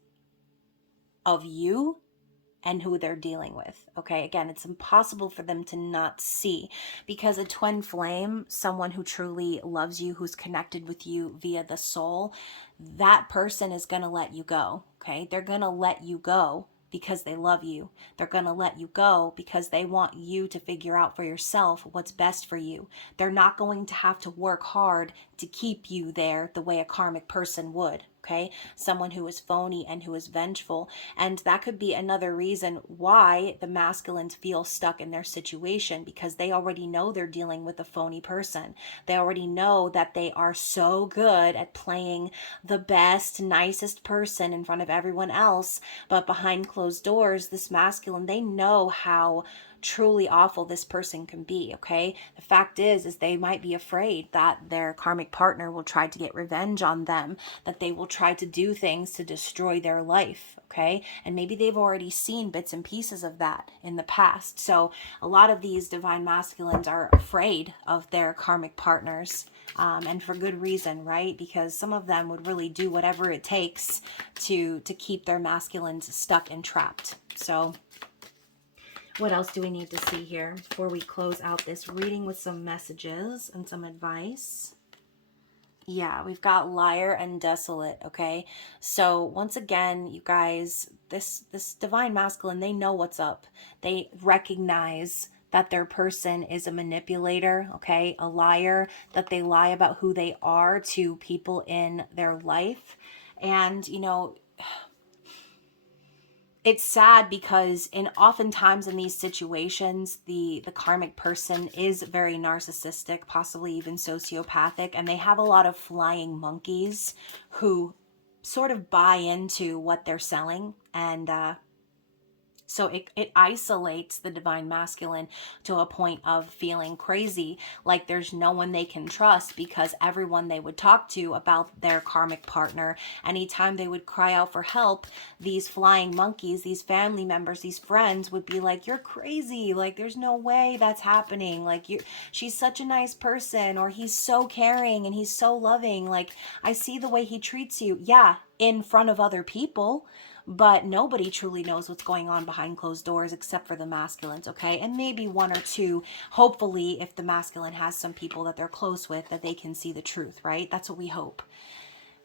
of you and who they're dealing with. Okay, again, it's impossible for them to not see because a twin flame, someone who truly loves you, who's connected with you via the soul, that person is going to let you go. Okay, they're going to let you go because they love you. They're going to let you go because they want you to figure out for yourself what's best for you. They're not going to have to work hard to keep you there the way a karmic person would. Okay, someone who is phony and who is vengeful. And that could be another reason why the masculines feel stuck in their situation, because they already know they're dealing with a phony person. They already know that they are so good at playing the best, nicest person in front of everyone else. But behind closed doors, this masculine, they know how truly awful this person can be. Okay, the fact is they might be afraid that their karmic partner will try to get revenge on them, that they will try to do things to destroy their life. Okay, and maybe they've already seen bits and pieces of that in the past. So a lot of these divine masculines are afraid of their karmic partners, and for good reason, right? Because some of them would really do whatever it takes to keep their masculines stuck and trapped. So what else do we need to see here before we close out this reading with some messages and some advice? Yeah, we've got liar and desolate, okay? So once again, you guys, this divine masculine, they know what's up. They recognize that their person is a manipulator, okay? A liar, that they lie about who they are to people in their life. And, it's sad because oftentimes in these situations, the karmic person is very narcissistic, possibly even sociopathic, and they have a lot of flying monkeys who sort of buy into what they're selling, and So it isolates the divine masculine to a point of feeling crazy, like there's no one they can trust, because everyone they would talk to about their karmic partner, anytime they would cry out for help, these flying monkeys, these family members, these friends would be like, you're crazy, like there's no way that's happening, like she's such a nice person, or he's so caring and he's so loving, like I see the way he treats you. Yeah, in front of other people, but nobody truly knows what's going on behind closed doors except for the masculines, okay? And maybe one or two, hopefully, if the masculine has some people that they're close with, that they can see the truth, right? That's what we hope.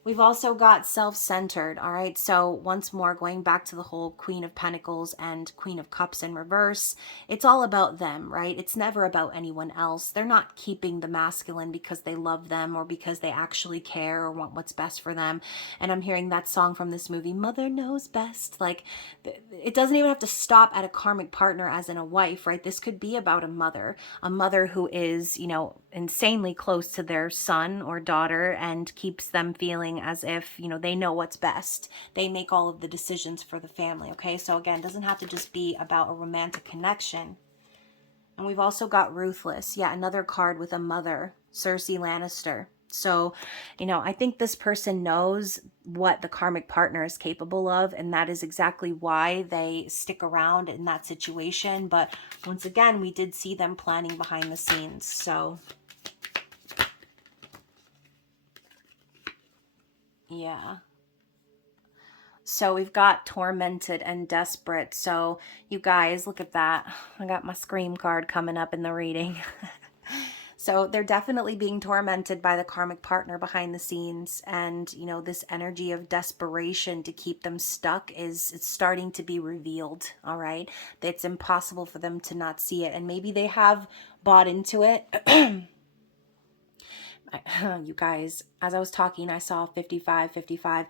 We've also got self-centered, all right? So once more, going back to the whole Queen of Pentacles and Queen of Cups in reverse, it's all about them, right? It's never about anyone else. They're not keeping the masculine because they love them or because they actually care or want what's best for them. And I'm hearing that song from this movie, Mother Knows Best. Like, it doesn't even have to stop at a karmic partner as in a wife, right? This could be about a mother who is, you know, insanely close to their son or daughter and keeps them feeling as if, you know, they know what's best. They make all of the decisions for the family, okay? So again, it doesn't have to just be about a romantic connection. And we've also got Ruthless. Yeah, another card with a mother, Cersei Lannister. So, you know, I think this person knows what the karmic partner is capable of, and that is exactly why they stick around in that situation. But once again, we did see them planning behind the scenes. So yeah. So we've got tormented and desperate. So you guys, look at that. I got my scream card coming up in the reading. So they're definitely being tormented by the karmic partner behind the scenes. And, you know, this energy of desperation to keep them stuck it's starting to be revealed, all right? It's impossible for them to not see it. And maybe they have bought into it. You guys, as I was talking, I saw 55, 55.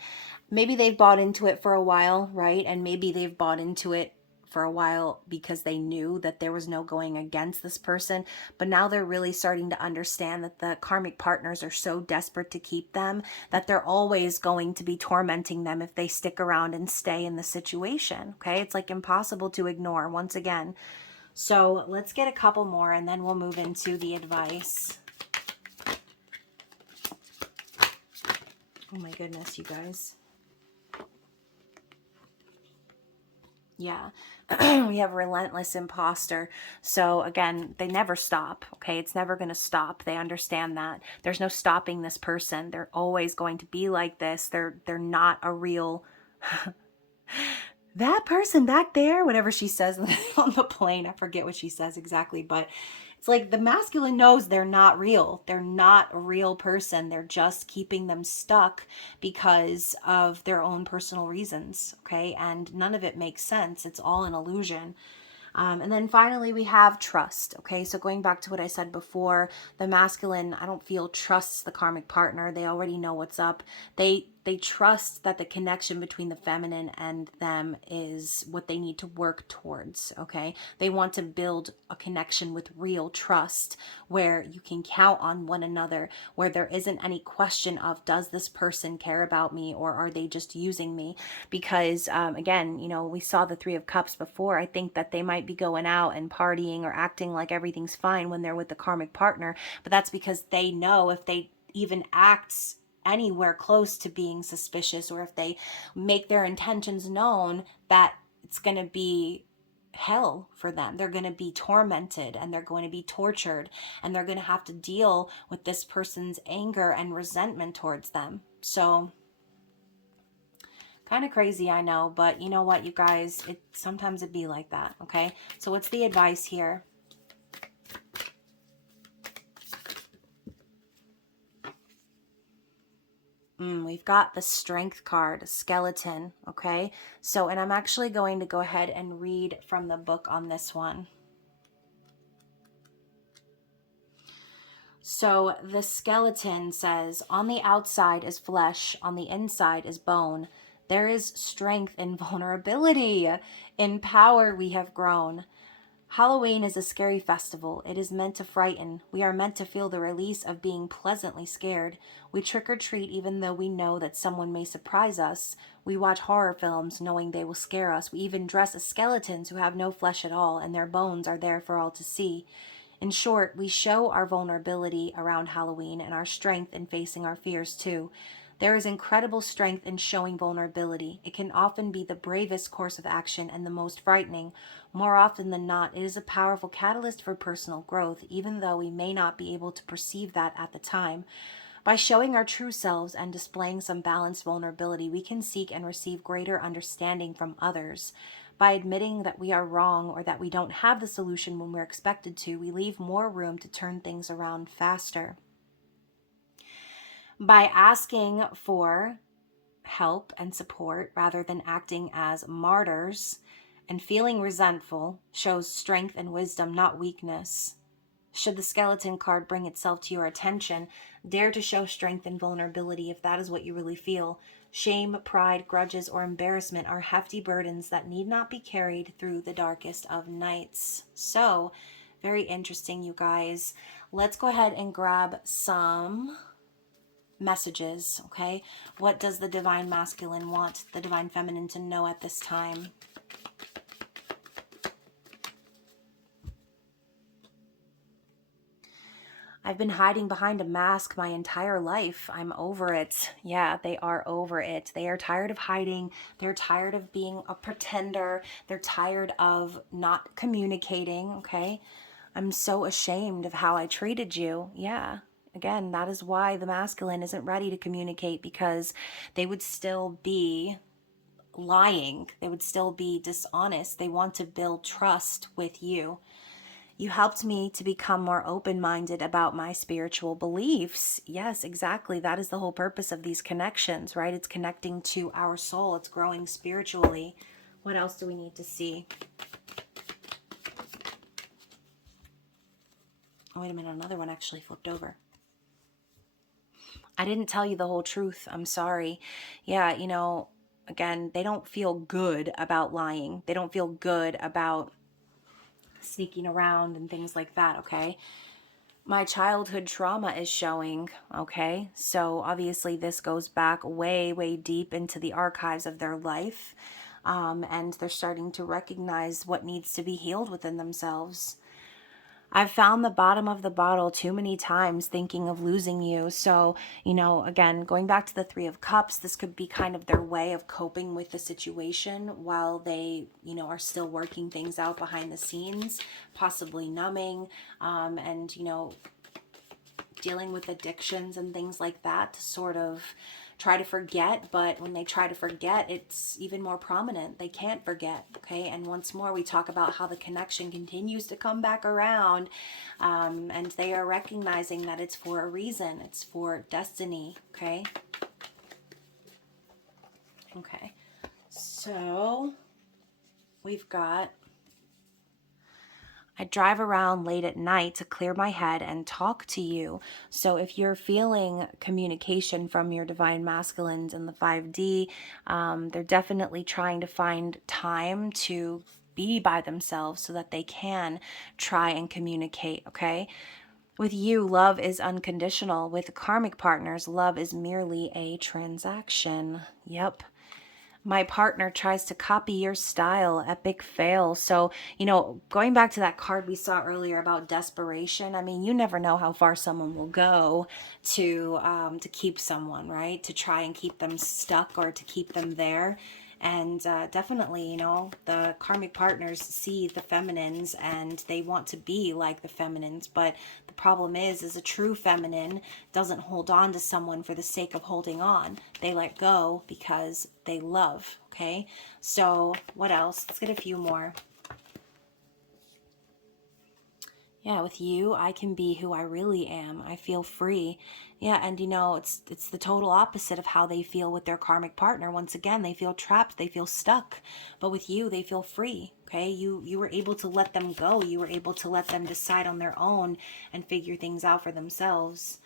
Maybe they've bought into it for a while, right? And maybe they've bought into it for a while because they knew that there was no going against this person. But now they're really starting to understand that the karmic partners are so desperate to keep them that they're always going to be tormenting them if they stick around and stay in the situation, okay? It's like impossible to ignore once again. So let's get a couple more and then we'll move into the advice. Oh my goodness, you guys. Yeah. We have relentless imposter. So again, they never stop, okay? It's never going to stop. They understand that. There's no stopping this person. They're always going to be like this. They're not a real that person back there, whatever she says on the plane. I forget what she says exactly, but it's like the masculine knows they're not real. They're not a real person. They're just keeping them stuck because of their own personal reasons, okay? And none of it makes sense. It's all an illusion. And then finally, we have trust. Okay, so going back to what I said before, the masculine, I don't feel trusts the karmic partner. They already know what's up. They trust that the connection between the feminine and them is what they need to work towards, okay? They want to build a connection with real trust where you can count on one another, where there isn't any question of, does this person care about me or are they just using me? Because, again, you know, we saw the Three of Cups before. I think that they might be going out and partying or acting like everything's fine when they're with the karmic partner, but that's because they know if they even act anywhere close to being suspicious or if they make their intentions known, that it's going to be hell for them. They're going to be tormented and they're going to be tortured and they're going to have to deal with this person's anger and resentment towards them. So kind of crazy, I know, but you know what, you guys, sometimes it be like that, okay? So what's the advice here? We've got the Strength card, Skeleton, okay? So, and I'm actually going to go ahead and read from the book on this one. So the Skeleton says, on the outside is flesh, on the inside is bone. There is strength in vulnerability. In power we have grown. Halloween is a scary festival. It is meant to frighten. We are meant to feel the release of being pleasantly scared. We trick or treat even though we know that someone may surprise us. We watch horror films knowing they will scare us. We even dress as skeletons who have no flesh at all, and their bones are there for all to see. In short, we show our vulnerability around Halloween and our strength in facing our fears too. There is incredible strength in showing vulnerability. It can often be the bravest course of action and the most frightening. More often than not, it is a powerful catalyst for personal growth, even though we may not be able to perceive that at the time. By showing our true selves and displaying some balanced vulnerability, we can seek and receive greater understanding from others. By admitting that we are wrong or that we don't have the solution when we're expected to, we leave more room to turn things around faster. By asking for help and support rather than acting as martyrs and feeling resentful shows strength and wisdom, not weakness. Should the skeleton card bring itself to your attention, dare to show strength and vulnerability if that is what you really feel. Shame, pride, grudges, or embarrassment are hefty burdens that need not be carried through the darkest of nights. So, very interesting, you guys. Let's go ahead and grab some messages, okay? What does the divine masculine want the divine feminine to know at this time? I've been hiding behind a mask my entire life. I'm over it. Yeah, they are over it. They are tired of hiding. They're tired of being a pretender. They're tired of not communicating, okay? I'm so ashamed of how I treated you. Yeah. Again, that is why the masculine isn't ready to communicate, because they would still be lying. They would still be dishonest. They want to build trust with you. You helped me to become more open-minded about my spiritual beliefs. Yes, exactly. That is the whole purpose of these connections, right? It's connecting to our soul. It's growing spiritually. What else do we need to see? Oh, wait a minute. Another one actually flipped over. I didn't tell you the whole truth. I'm sorry. Yeah, you know, again, they don't feel good about lying. They don't feel good about sneaking around and things like that, okay? My childhood trauma is showing, okay? So obviously this goes back way, way deep into the archives of their life. And they're starting to recognize what needs to be healed within themselves. I've found the bottom of the bottle too many times thinking of losing you. So, you know, again, going back to the Three of Cups, this could be kind of their way of coping with the situation while they, you know, are still working things out behind the scenes, possibly numbing, and, you know, dealing with addictions and things like that to sort of try to forget. But when they try to forget, it's even more prominent. They can't forget, okay? And once more, we talk about how the connection continues to come back around, and they are recognizing that it's for a reason. It's for destiny, okay? Okay, so we've got, I drive around late at night to clear my head and talk to you. So if you're feeling communication from your divine masculines in the 5D, they're definitely trying to find time to be by themselves so that they can try and communicate, okay? With you, love is unconditional. With karmic partners, love is merely a transaction. Yep. My partner tries to copy your style. Epic fail. So, you know, going back to that card we saw earlier about desperation, I mean, you never know how far someone will go to keep someone, right? To try and keep them stuck or to keep them there. And definitely, you know, the karmic partners see the feminines and they want to be like the feminines. But the problem is a true feminine doesn't hold on to someone for the sake of holding on. They let go because they love, okay? So what else? Let's get a few more. Yeah, with you, I can be who I really am. I feel free. Yeah, and you know, it's the total opposite of how they feel with their karmic partner. Once again, they feel trapped, they feel stuck. But with you, they feel free. Okay? You were able to let them go. You were able to let them decide on their own and figure things out for themselves.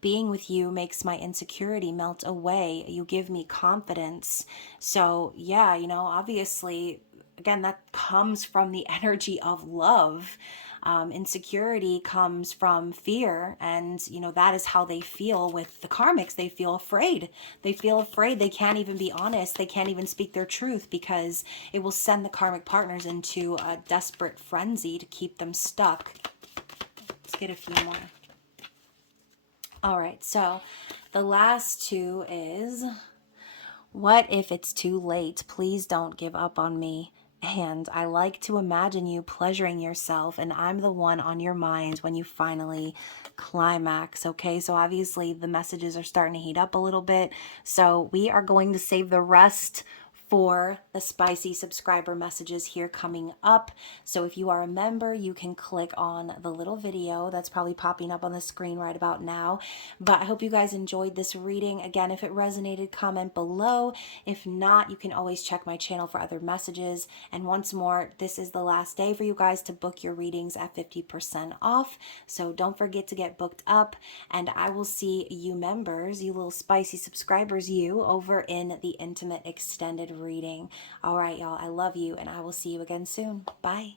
Being with you makes my insecurity melt away. You give me confidence. So, yeah, you know, obviously again, that comes from the energy of love. Insecurity comes from fear, and that is how they feel with the karmics. They feel afraid. They feel afraid. They can't even be honest. They can't even speak their truth, because it will send the karmic partners into a desperate frenzy to keep them stuck. Let's get a few more. All right, so the last two is, what if it's too late? Please don't give up on me. And I like to imagine you pleasuring yourself, and I'm the one on your mind when you finally climax. Okay, so obviously the messages are starting to heat up a little bit, so we are going to save the rest for the spicy subscriber messages here coming up. So if you are a member, you can click on the little video that's probably popping up on the screen right about now. But I hope you guys enjoyed this reading. Again, if it resonated, comment below. If not, you can always check my channel for other messages. And once more, this is the last day for you guys to book your readings at 50% off. So don't forget to get booked up. And I will see you members, you little spicy subscribers, you over in the intimate extended reading. All right, y'all, I love you, and I will see you again soon. Bye.